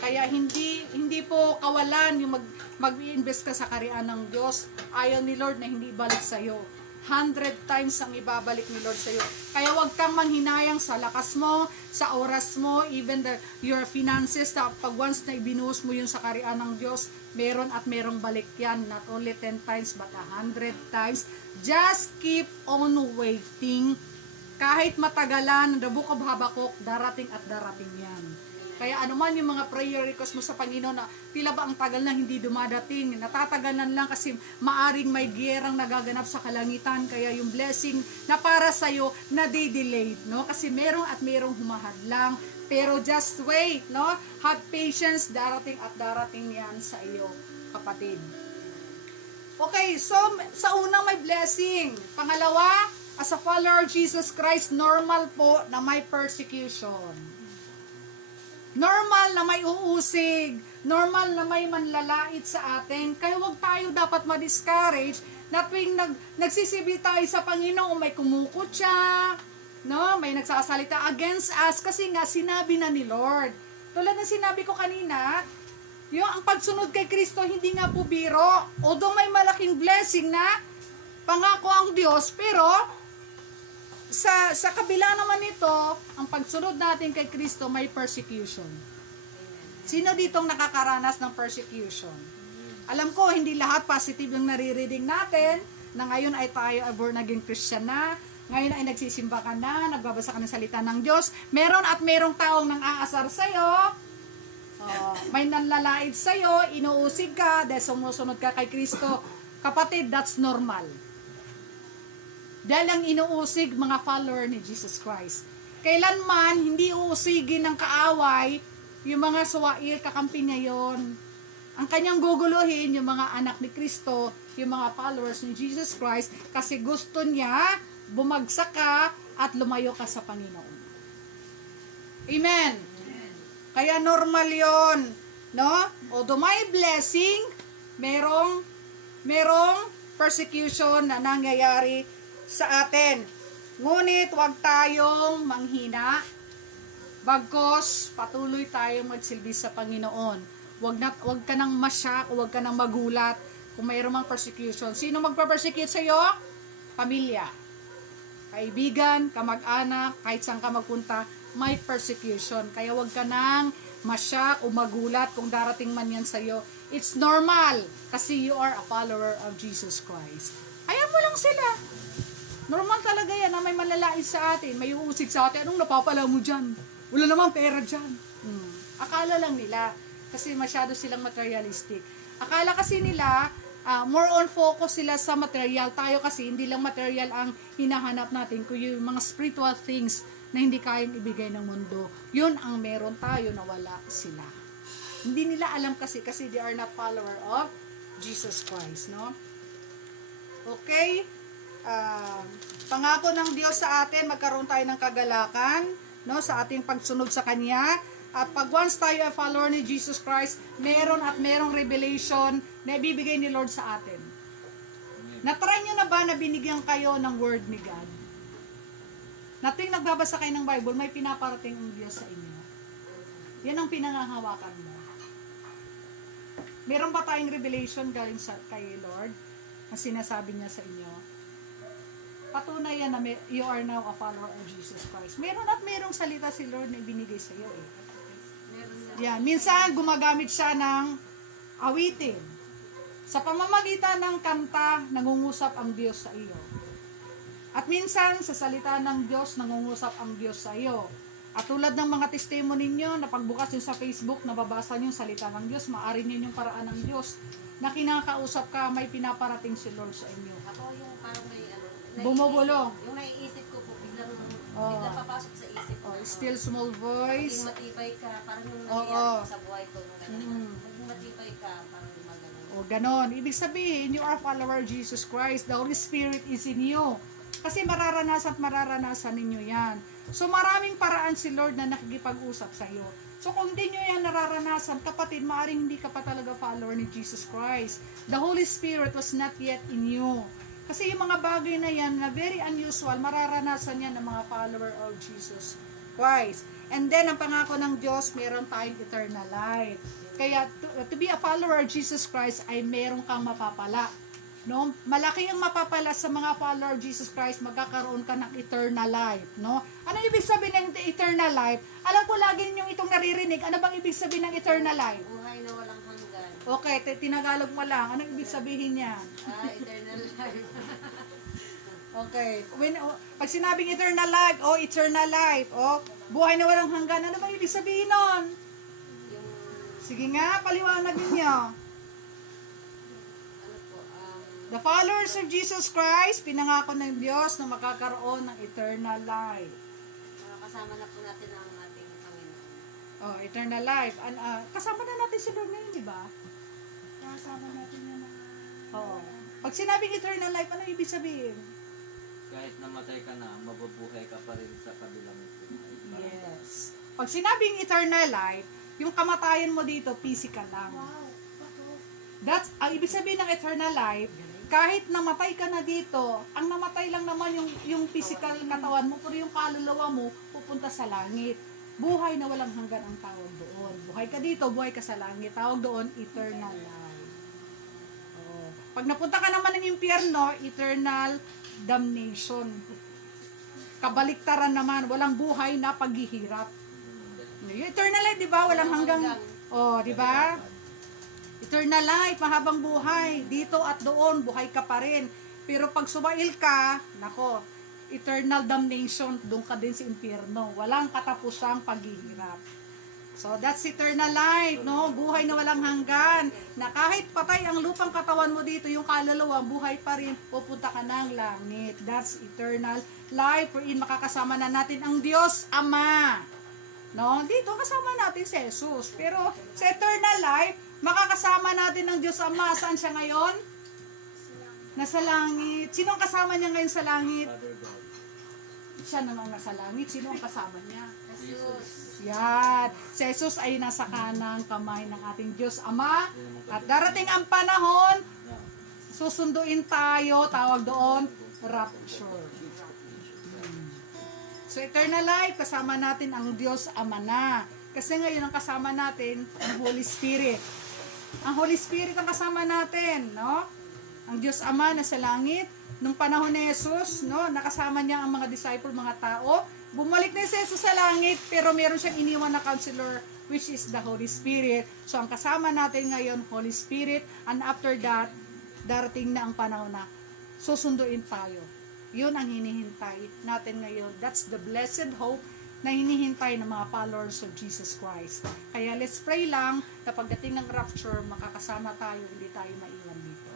Kaya hindi po kawalan yung mag-invest ka sa kaharian ng Diyos. Ayaw ni Lord na hindi ibalik sa iyo. 100 times ang ibabalik ni Lord sa iyo. Kaya huwag kang manghinayang sa lakas mo, sa oras mo, even your finances. Pag once na ibinuhos mo yun sa kaharian ng Diyos, meron at merong balik yan. Not only 10 times but 100 times. Just keep on waiting. Kahit matagalan, the book of Habakkuk, darating at darating yan. Kaya anuman yung mga prayer request mo sa Panginoon na tila ba ang tagal na hindi dumadating, natatagalan lang kasi maaring may giyerang nagaganap sa kalangitan, kaya yung blessing na para sa'yo na-delayed, no? Kasi merong at merong humahadlang, pero just wait, no? Have patience, darating at darating yan sa iyo, kapatid. Okay, so sa unang may blessing. Pangalawa, as a follower of Jesus Christ, normal po na may persecution. Normal na may uusig, normal na may manlalait sa atin, kaya huwag tayo dapat ma-discourage na tuwing nagsisibi tayo sa Panginoon, may kumukutya, no? May nagsasalita against us, kasi nga sinabi na ni Lord. Tulad ng sinabi ko kanina, yung ang pagsunod kay Kristo, hindi nga po biro. Although may malaking blessing na pangako ang Diyos, pero sa kabila naman nito, ang pagsunod natin kay Kristo may persecution. Sino ditong nakakaranas ng persecution? Alam ko, hindi lahat positive yung naririnig natin, na ngayon ay tayo ay born again Christian na, ngayon ay nagsisimba ka na, nagbabasa ka ng salita ng Diyos, meron at merong taong nang aasar sa'yo, may nanlalait sa'yo, inuusig ka, dahil sumusunod ka kay Kristo. Kapatid, that's normal. Dahil ang inuusig mga follower ni Jesus Christ. Kailanman hindi uusigin ng kaaway yung mga suwail, kakampi niya yon. Ang kanyang guguluhin yung mga anak ni Kristo, yung mga followers ni Jesus Christ, kasi gusto niya bumagsak ka at lumayo ka sa Panginoon. Amen. Kaya normal yon, no? Although may blessing, merong persecution na nangyayari sa atin. Ngunit huwag tayong manghina, bagkos patuloy tayong magsilbi sa Panginoon. Huwag ka nang masyak, huwag ka nang magulat kung mayroong mga persecution. Sino magpa-persecute sa iyo? Pamilya, kaibigan, kamag-anak, kahit saan ka magpunta, may persecution. Kaya huwag ka nang masyak o magulat kung darating man yan sa iyo. It's normal kasi you are a follower of Jesus Christ. Ayaw mo lang sila. Normal talaga yan na may manlalait sa atin, may uusig sa atin. Anong napapala mo dyan? Wala namang pera dyan. Akala lang nila kasi masyado silang materialistic. Akala kasi nila, more on focus sila sa material. Tayo kasi hindi lang material ang hinahanap natin, kundi yung mga spiritual things na hindi kayang ibigay ng mundo. Yun ang meron tayo na wala sila. Hindi nila alam kasi they are not follower of Jesus Christ, no? Okay? Pangako ng Diyos sa atin, magkaroon tayo ng kagalakan, no, sa ating pagsunod sa Kanya. At pag once tayo ay follower ni Jesus Christ, meron at merong revelation na ibibigay ni Lord sa atin. Na-try nyo na ba na binigyan kayo ng word ni God? Na tuwing nagbabasa kayo ng Bible, may pinaparating ang Diyos sa inyo. Yan ang pinangahawakan mo. Meron ba tayong revelation galing kay Lord na sinasabi niya sa inyo? Patunay yan na you are now a follower of Jesus Christ. Meron at merong salita si Lord na ibinigay sa iyo eh. Yan. Minsan gumagamit siya ng awitin. Sa pamamagitan ng kanta, nangungusap ang Diyos sa iyo. At minsan, sa salita ng Diyos, nangungusap ang Diyos sa iyo. At tulad ng mga testimony niyo, na pagbukas nyo sa Facebook, nababasa nyo yung salita ng Diyos, maaari nyo yung paraan ng Diyos, na kinakausap ka, may pinaparating si Lord sa inyo. Ako yung parang may Bumubulong. Yung naiisip ko po, biglang papasok sa isip ko. Still small voice. Maging matibay ka, parang yung Oo. nangyayari sa buhay ko. Maging matibay ka, parang gumagano. O ganon. Ibig sabihin, you are a follower of Jesus Christ. The Holy Spirit is in you. Kasi mararanasan at mararanasan ninyo yan. So maraming paraan si Lord na nakikipag-usap sa iyo. So kung di nyo yan nararanasan, kapatid, maaaring hindi ka pa talaga follower ni Jesus Christ. The Holy Spirit was not yet in you. Kasi yung mga bagay na yan na very unusual, mararanasan yan ng mga follower of Jesus Christ. And then, ang pangako ng Diyos, meron tayong eternal life. Kaya, to be a follower of Jesus Christ ay meron kang mapapala. No? Malaki ang mapapala sa mga follower of Jesus Christ, magkakaroon ka ng eternal life. No? Ano ibig sabihin ng eternal life? Alam ko lagi ninyong itong naririnig. Ano bang ibig sabihin ng eternal life? Buhay na walang hanggan. Okay, tinagalog mo lang. Anong ibig sabihin niya? Eternal life. Okay. Pag sinabing eternal life, eternal life, buhay na walang hanggan, ano bang ibig sabihin nun? Yung, Sige nga, paliwanag ninyo. ano po, The followers of Jesus Christ, pinangako ng Diyos na makakaroon ng eternal life. kasama na po natin ang ating Panginoon. Eternal life. Kasama na natin si Lord ngayon, di ba? Nakasama natin yung mga... Oo. Pag sinabing eternal life, ano ibig sabihin? Kahit namatay ka na, mabubuhay ka pa rin sa kabilang ito. Yes. Pag sinabing eternal life, yung kamatayan mo dito, physical lang. Wow! Bato! That's, ang ibig sabihin ng eternal life, kahit namatay ka na dito, ang namatay lang naman yung physical katawan mo, pero yung kaluluwa mo, pupunta sa langit. Buhay na walang hanggan ang tawag doon. Buhay ka dito, buhay ka sa langit. Tawag doon, eternal life. Pag napunta ka naman ng impyerno, eternal damnation. Kabaliktaran naman, walang buhay na paghihirap. Yung eternal life, di ba? Walang hanggang, di ba? Eternal life, mahabang buhay. Dito at doon, buhay ka pa rin. Pero pag sumail ka, nako, eternal damnation, doon ka din sa impyerno. Walang katapusang paghihirap. So, that's eternal life, no? Buhay na walang hanggan. Na kahit patay ang lupang katawan mo dito, yung kaluluwa, buhay pa rin, pupunta ka ng langit. That's eternal life, wherein makakasama na natin ang Diyos Ama. No? Dito, kasama natin si Jesus. Pero, sa eternal life, makakasama natin ang Diyos Ama. Saan siya ngayon? Nasa langit. Sino ang kasama niya ngayon sa langit? Father God. Siya naman nasa langit. Sino ang kasama niya? Jesus. Yan. Si Jesus ay nasa kanang kamay ng ating Diyos Ama. At darating ang panahon, susunduin tayo, tawag doon, rapture. So, eternal life, kasama natin ang Diyos Ama na. Kasi ngayon ang kasama natin, ang Holy Spirit. Ang Holy Spirit ang kasama natin, no? Ang Diyos Ama na sa langit. Nung panahon ni Jesus, no, nakasama niya ang mga disciple, mga tao. Bumalik na si Jesus sa langit, pero meron siyang iniwan na counselor, which is the Holy Spirit. So, ang kasama natin ngayon, Holy Spirit, and after that, darating na ang panahon na susunduin tayo. Yun ang hinihintay natin ngayon. That's the blessed hope na hinihintay ng mga followers of Jesus Christ. Kaya let's pray lang na pagdating ng rapture, makakasama tayo, hindi tayo maiwan dito.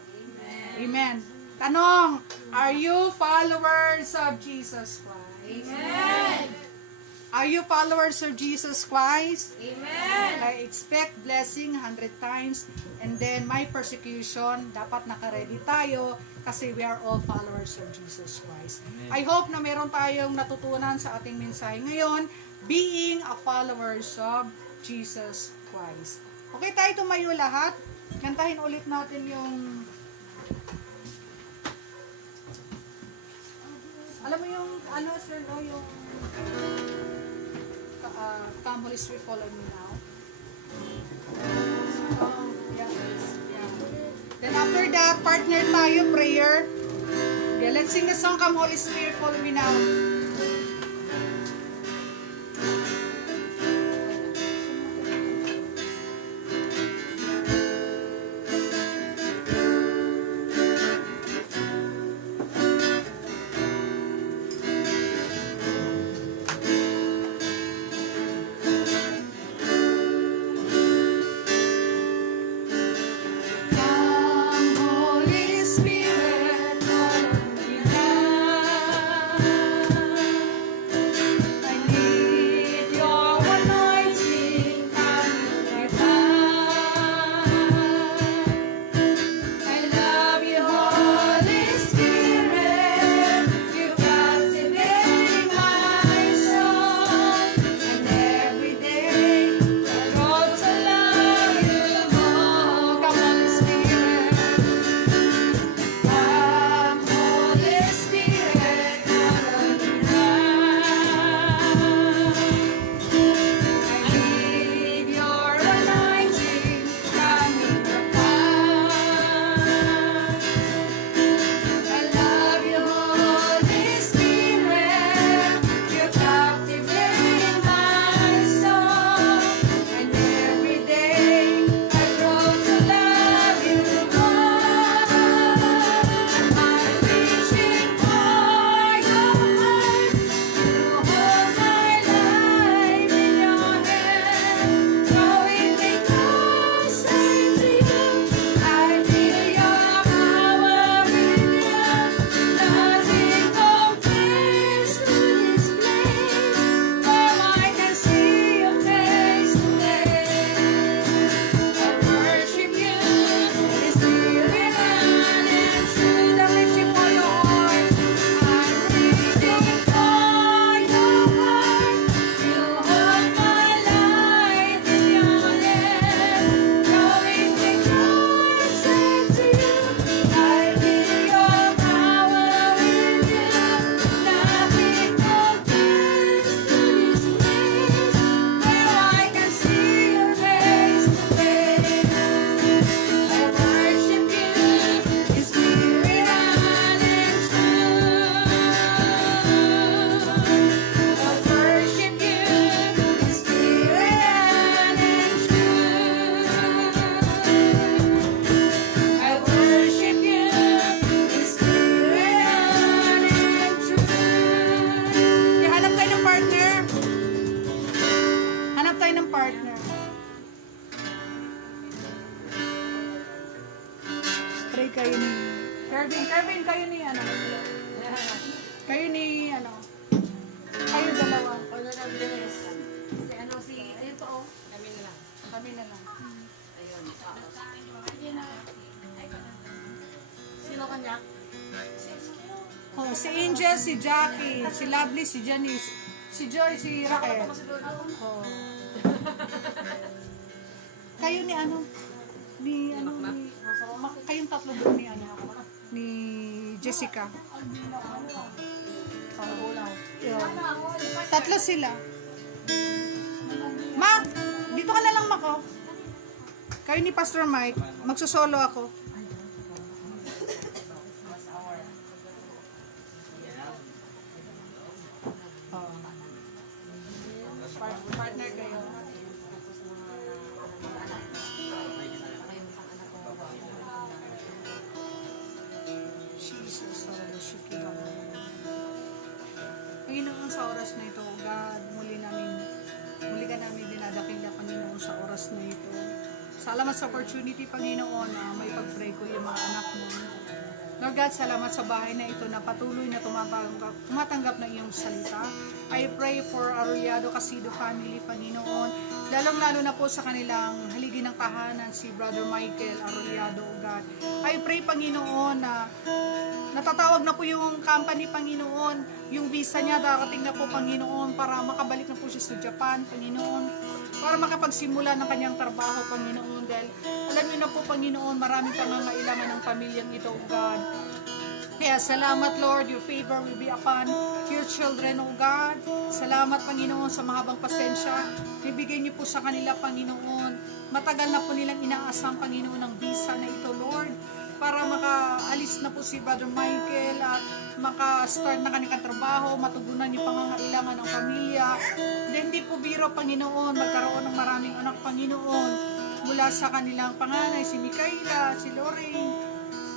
Amen. Amen. Tanong, are you followers of Jesus Christ? Amen. Are you followers of Jesus Christ? Amen. I expect blessing 100 times, and then my persecution, dapat nakaready tayo kasi we are all followers of Jesus Christ. Amen. I hope na meron tayong natutunan sa ating mensahe ngayon, being a followers of Jesus Christ. Okay, tayo tumayo lahat. Kantahin ulit natin yung... Alam mo yung, sir, no, yung Come Holy Spirit, follow me now. Yeah. Then after that, partner tayo, prayer. Okay, let's sing the song, Come Holy Spirit, Follow Me Now. Come, Holy Spirit, follow me now. I need your anointing, come me back. I love you, Holy Spirit, you captivate my soul, and every day I grow to love you more. Come, Holy Spirit. Come, Holy Spirit, follow me now. I need your anointing, come in your power. I love you, Holy Spirit, you captivate my soul, and every day I grow to love you more. I'm reaching for your heart, you hold my life in your hand, drawing me closer to you. I feel your power in you. Nothing compares to this place where I can see your face today. I worship you, Holy Spirit, and true. I'm reaching for your heart. I'm reaching for your heart. You hold my life in your hand, drawing me closer to you. I feel your power in you. Nothing compares to this place where I can see your face today. I worship you, in spirit and in truth. I worship you, in spirit and in truth. I worship you, in spirit and in truth. Hanap tayo ng partner. Hanap tayo ng partner. Pray kayo ni Kervin, kayo ni ano? Kayo ni ano? Kayo dalawa. Si ano, si, ayun po, oh. Kami na lang. Kami na lang. Ayun. Sino kanya? Oh, si Angel, si Jackie, si Lovely, si Janice, si Joy, si Raquel. Oh. Kayo ni ano? Ni ano? Kayong tatlo doon ni ano? Ni Jessica. Yun. Tatlo sila. Ma, dito ka na lang, Mako. Kayo ni Pastor Mike, magsusolo ako. Oh. Partner kayo. Jesus, Panginoon, sa oras na ito, God, muli ka namin dinadakila, Panginoon, sa oras na ito. Salamat sa opportunity, Panginoon, na may pag-pray ko yung mga anak mo. Lord God, salamat sa bahay na ito na patuloy na tumatanggap ng iyong salita. I pray for Arroyado Casido family, Panginoon. Lalong-lalo na po sa kanilang haligi ng tahanan, si Brother Michael Arroyado, O God. I pray, Panginoon, na natatawag na po yung company, Panginoon. Yung visa niya darating na po, Panginoon, para makabalik na po siya sa Japan, Panginoon. Para makapagsimula ng kanyang trabaho, Panginoon. Dahil alam niyo na po, Panginoon, maraming pangangailangan ng pamilyang ito, O God. Kaya salamat, Lord, your favor will be upon your children, O God. Salamat, Panginoon, sa mahabang pasensya. Bibigay niyo po sa kanila, Panginoon. Matagal na po nilang inaasang, Panginoon, ang visa na ito, Lord. para makaalis na po si Brother Michael at maka-start na kanilang trabaho, matugunan yung pangangailangan ng pamilya. Then hindi po biro, Panginoon, magkaroon ng maraming anak, Panginoon, mula sa kanilang panganay, si Micaela, si Lorraine,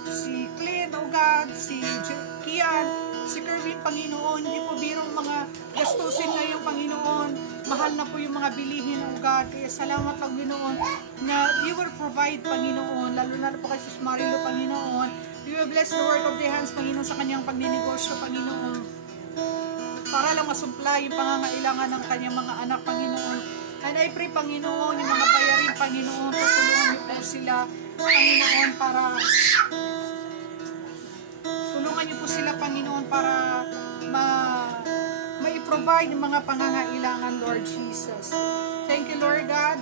si Clint, oh God, si Kian, si Kerwin, Panginoon. Hindi po biro mga gastusin ngayong Panginoon. Mahal na po yung mga bilihin, oh God. Kaya salamat, Panginoon, na you will provide, Panginoon, lalo na po kay Sis Marilo, Panginoon. You will bless the work of their hands, Panginoon, sa kanyang pagninegosyo, Panginoon, para lang masupply yung pangangailangan ng kanyang mga anak, Panginoon. And I pray, Panginoon, yung mga bayarin, Panginoon, tutulungan niyo po sila, Panginoon, para tulungan niyo po sila, Panginoon, para mai-provide yung mga pangangailangan, Lord Jesus. Thank you, Lord God,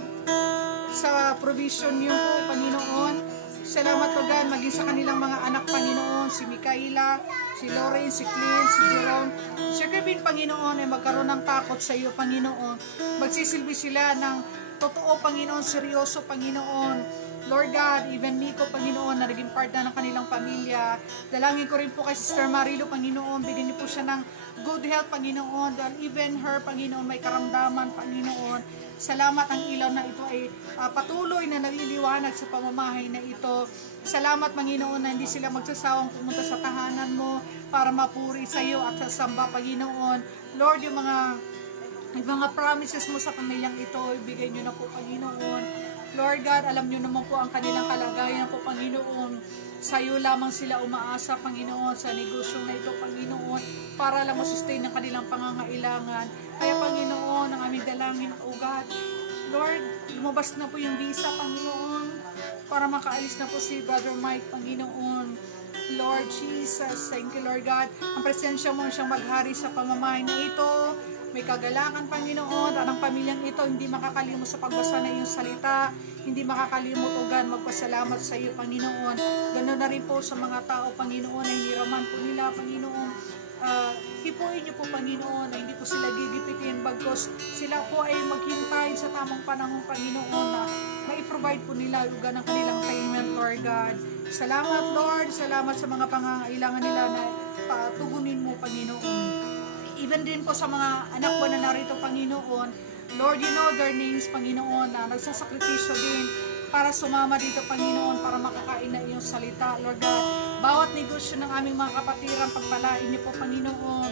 sa provision niyo po, Panginoon. Salamat po, God, maging sa kanilang mga anak, Panginoon, si Micaela, si Lorraine, si Clint, si Jerome, si Kevin, Panginoon, ay magkaroon ng takot sa iyo, Panginoon. Magsisilbi sila ng totoo, Panginoon, seryoso, Panginoon. Lord God, even Nico, Panginoon, na naging part na ng kanilang pamilya. Dalangin ko rin po kay Sister Marilo, Panginoon, bigyan niyo po siya ng good health, Panginoon, dahil even her, Panginoon, may karamdaman, Panginoon. Salamat, ang ilaw na ito ay patuloy na nagliliwanag sa pamamahay na ito. Salamat, Panginoon, na hindi sila magsasawang pumunta sa tahanan mo para mapuri sa iyo at sa samba, Panginoon. Lord, yung mga promises mo sa pamilyang ito, ibigay niyo na po, Panginoon. Lord God, alam niyo naman po ang kanilang kalagayan po, Panginoon. Sa iyo lamang sila umaasa, Panginoon, sa negosyo na ito, Panginoon, para lang masustain ang kanilang pangangailangan. Kaya, Panginoon, ang aming dalangin, O God, Lord, lumabas na po yung visa, Panginoon, para makaalis na po si Brother Mike, Panginoon. Lord Jesus, thank you, Lord God. Ang presensya mo siyang maghari sa pamamahay na ito. May kagalakan, Panginoon, at ang pamilyang ito hindi makakalimot sa pagbasa na iyong salita, hindi makakalimot, O God, magpasalamat sa iyo, Panginoon. Ganoon na rin po sa mga tao, Panginoon, na hiniraman po nila, Panginoon. Hipuin niyo po, Panginoon, na hindi po sila gigipitin, bagkos sila po ay maghintay sa tamang panahon, Panginoon, na mai-provide po nila lugar ng kanilang payment, Lord God. Salamat, Lord, salamat sa mga pangangailangan nila na patugunin mo, Panginoon. Even din po sa mga anak ko na narito, Panginoon, Lord, you know their names, Panginoon, na nagsasakripisyo din para sumama dito, Panginoon, para makakain na iyong salita, Lord God. Bawat negosyo ng aming mga kapatiran, pagpalain niyo po, Panginoon.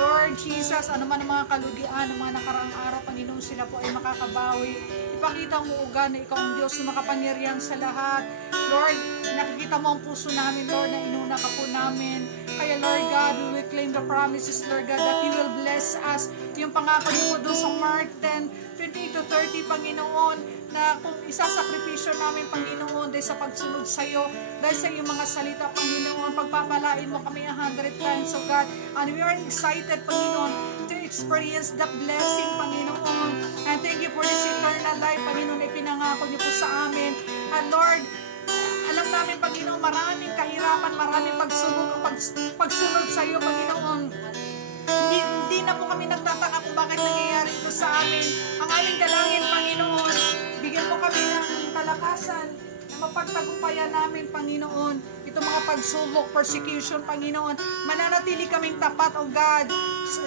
Lord Jesus, ano man ang mga kalugian, ng mga nakaraang araw, Panginoon, sila po ay makakabawi. Ipakita mo, O God, na ikaw ang Diyos na makapangyarihan sa lahat. Lord, nakikita mo ang puso namin, Lord, na inuna ka po namin. Kaya, Lord God, we will claim the promises, Lord God, that you will bless us. Yung pangako niyo po doon sa Mark 10:28-30, Panginoon, na kung isasakripisyo namin, Panginoon, dahil sa pagsunod sa iyo, dahil sa iyong mga salita, Panginoon, pagpapalain mo kami 100 times, O God. And we are excited, Panginoon, to experience the blessing, Panginoon. And thank you for this eternal life, Panginoon, na ipinangako niyo po sa amin. And Lord, alam namin, Panginoon, maraming kahirapan, maraming pagsunod sa iyo, Panginoon. Hindi na po kami nagtataka kung bakit nangyayari ito sa amin. Ang aming dalangin, Panginoon, bigyan mo kami ng kalakasan na mapagtagumpayan namin, Panginoon. Ito mga pagsubok, persecution, Panginoon. Mananatili kaming tapat, O God,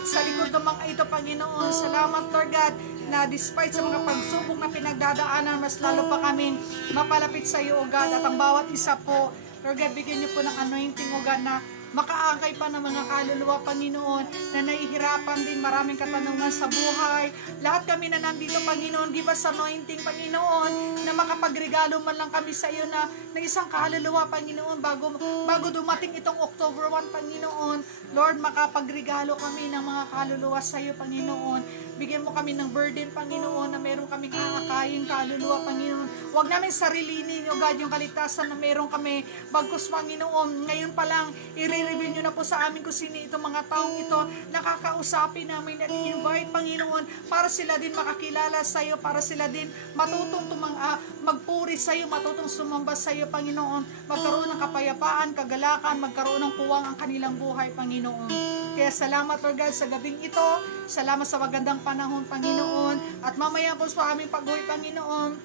sa likod ng mga ito, Panginoon. Salamat, Lord God, na despite sa mga pagsubok na pinagdadaanan, mas lalo pa kaming mapalapit sa iyo, O God. At ang bawat isa po, Lord God, bigyan niyo po ng anointing, O God, na makaangkay pa ng mga kaluluwa, Panginoon, na nahihirapan din, maraming katanungan sa buhay. Lahat kami na nandito, Panginoon, give us anointing, Panginoon, na makapagregalo man lang kami sa iyo na isang kaluluwa, Panginoon, bago dumating itong October 1, Panginoon. Lord, makapagregalo kami ng mga kaluluwa sa iyo, Panginoon. Bigyan mo kami ng burden, Panginoon, na meron kami kakakain kaluluwa, Panginoon. Huwag namin sarilinin, O God, yung kaligtasan na meron kami. Bagkus, Panginoon, ngayon pa lang, i-review nyo na po sa amin kung sino itong mga taong ito, nakakausapin namin at i-invite, Panginoon, para sila din makakilala sa iyo, para sila din matutong magpuri sa iyo, matutong sumamba sa iyo, Panginoon. Magkaroon ng kapayapaan, kagalakan, magkaroon ng puwang ang kanilang buhay, Panginoon. Kaya salamat, Lord God, sa gabing ito. Salamat sa magandang panahon, Panginoon. At mamaya po sa aming pag-uwi, Panginoon,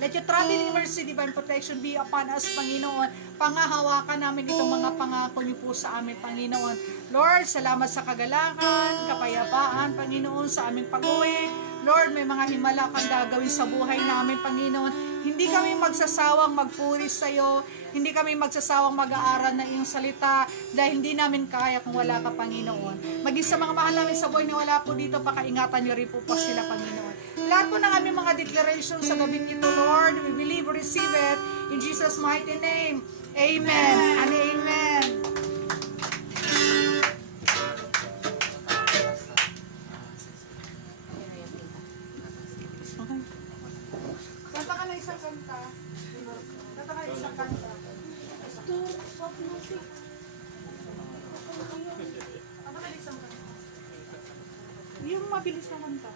Let your traveling mercy, divine protection be upon us, Panginoon. Pangahawakan namin itong mga pangako niyo po sa amin, Panginoon. Lord, salamat sa kagalakan, kapayapaan, Panginoon, sa aming pag-uwi. Lord, may mga himala kang gagawin sa buhay namin, Panginoon. Hindi kami magsasawang magpuri sa iyo. Hindi kami magsasawang mag-aaral na iyong salita dahil hindi namin kaya kung wala ka, Panginoon. Maging sa mga mahal namin sa buhay na wala po dito, pakaingatan niyo rin po sila, Panginoon. Lahat po ng aming mga declaration sa gabing ito, Lord, we believe, we receive it in Jesus' mighty name. Amen and amen. Okay. Kanta ka na isang kanta. Kanta ka na isang kanta. Kanta ka na isang kanta. Yung mabilis na kanta.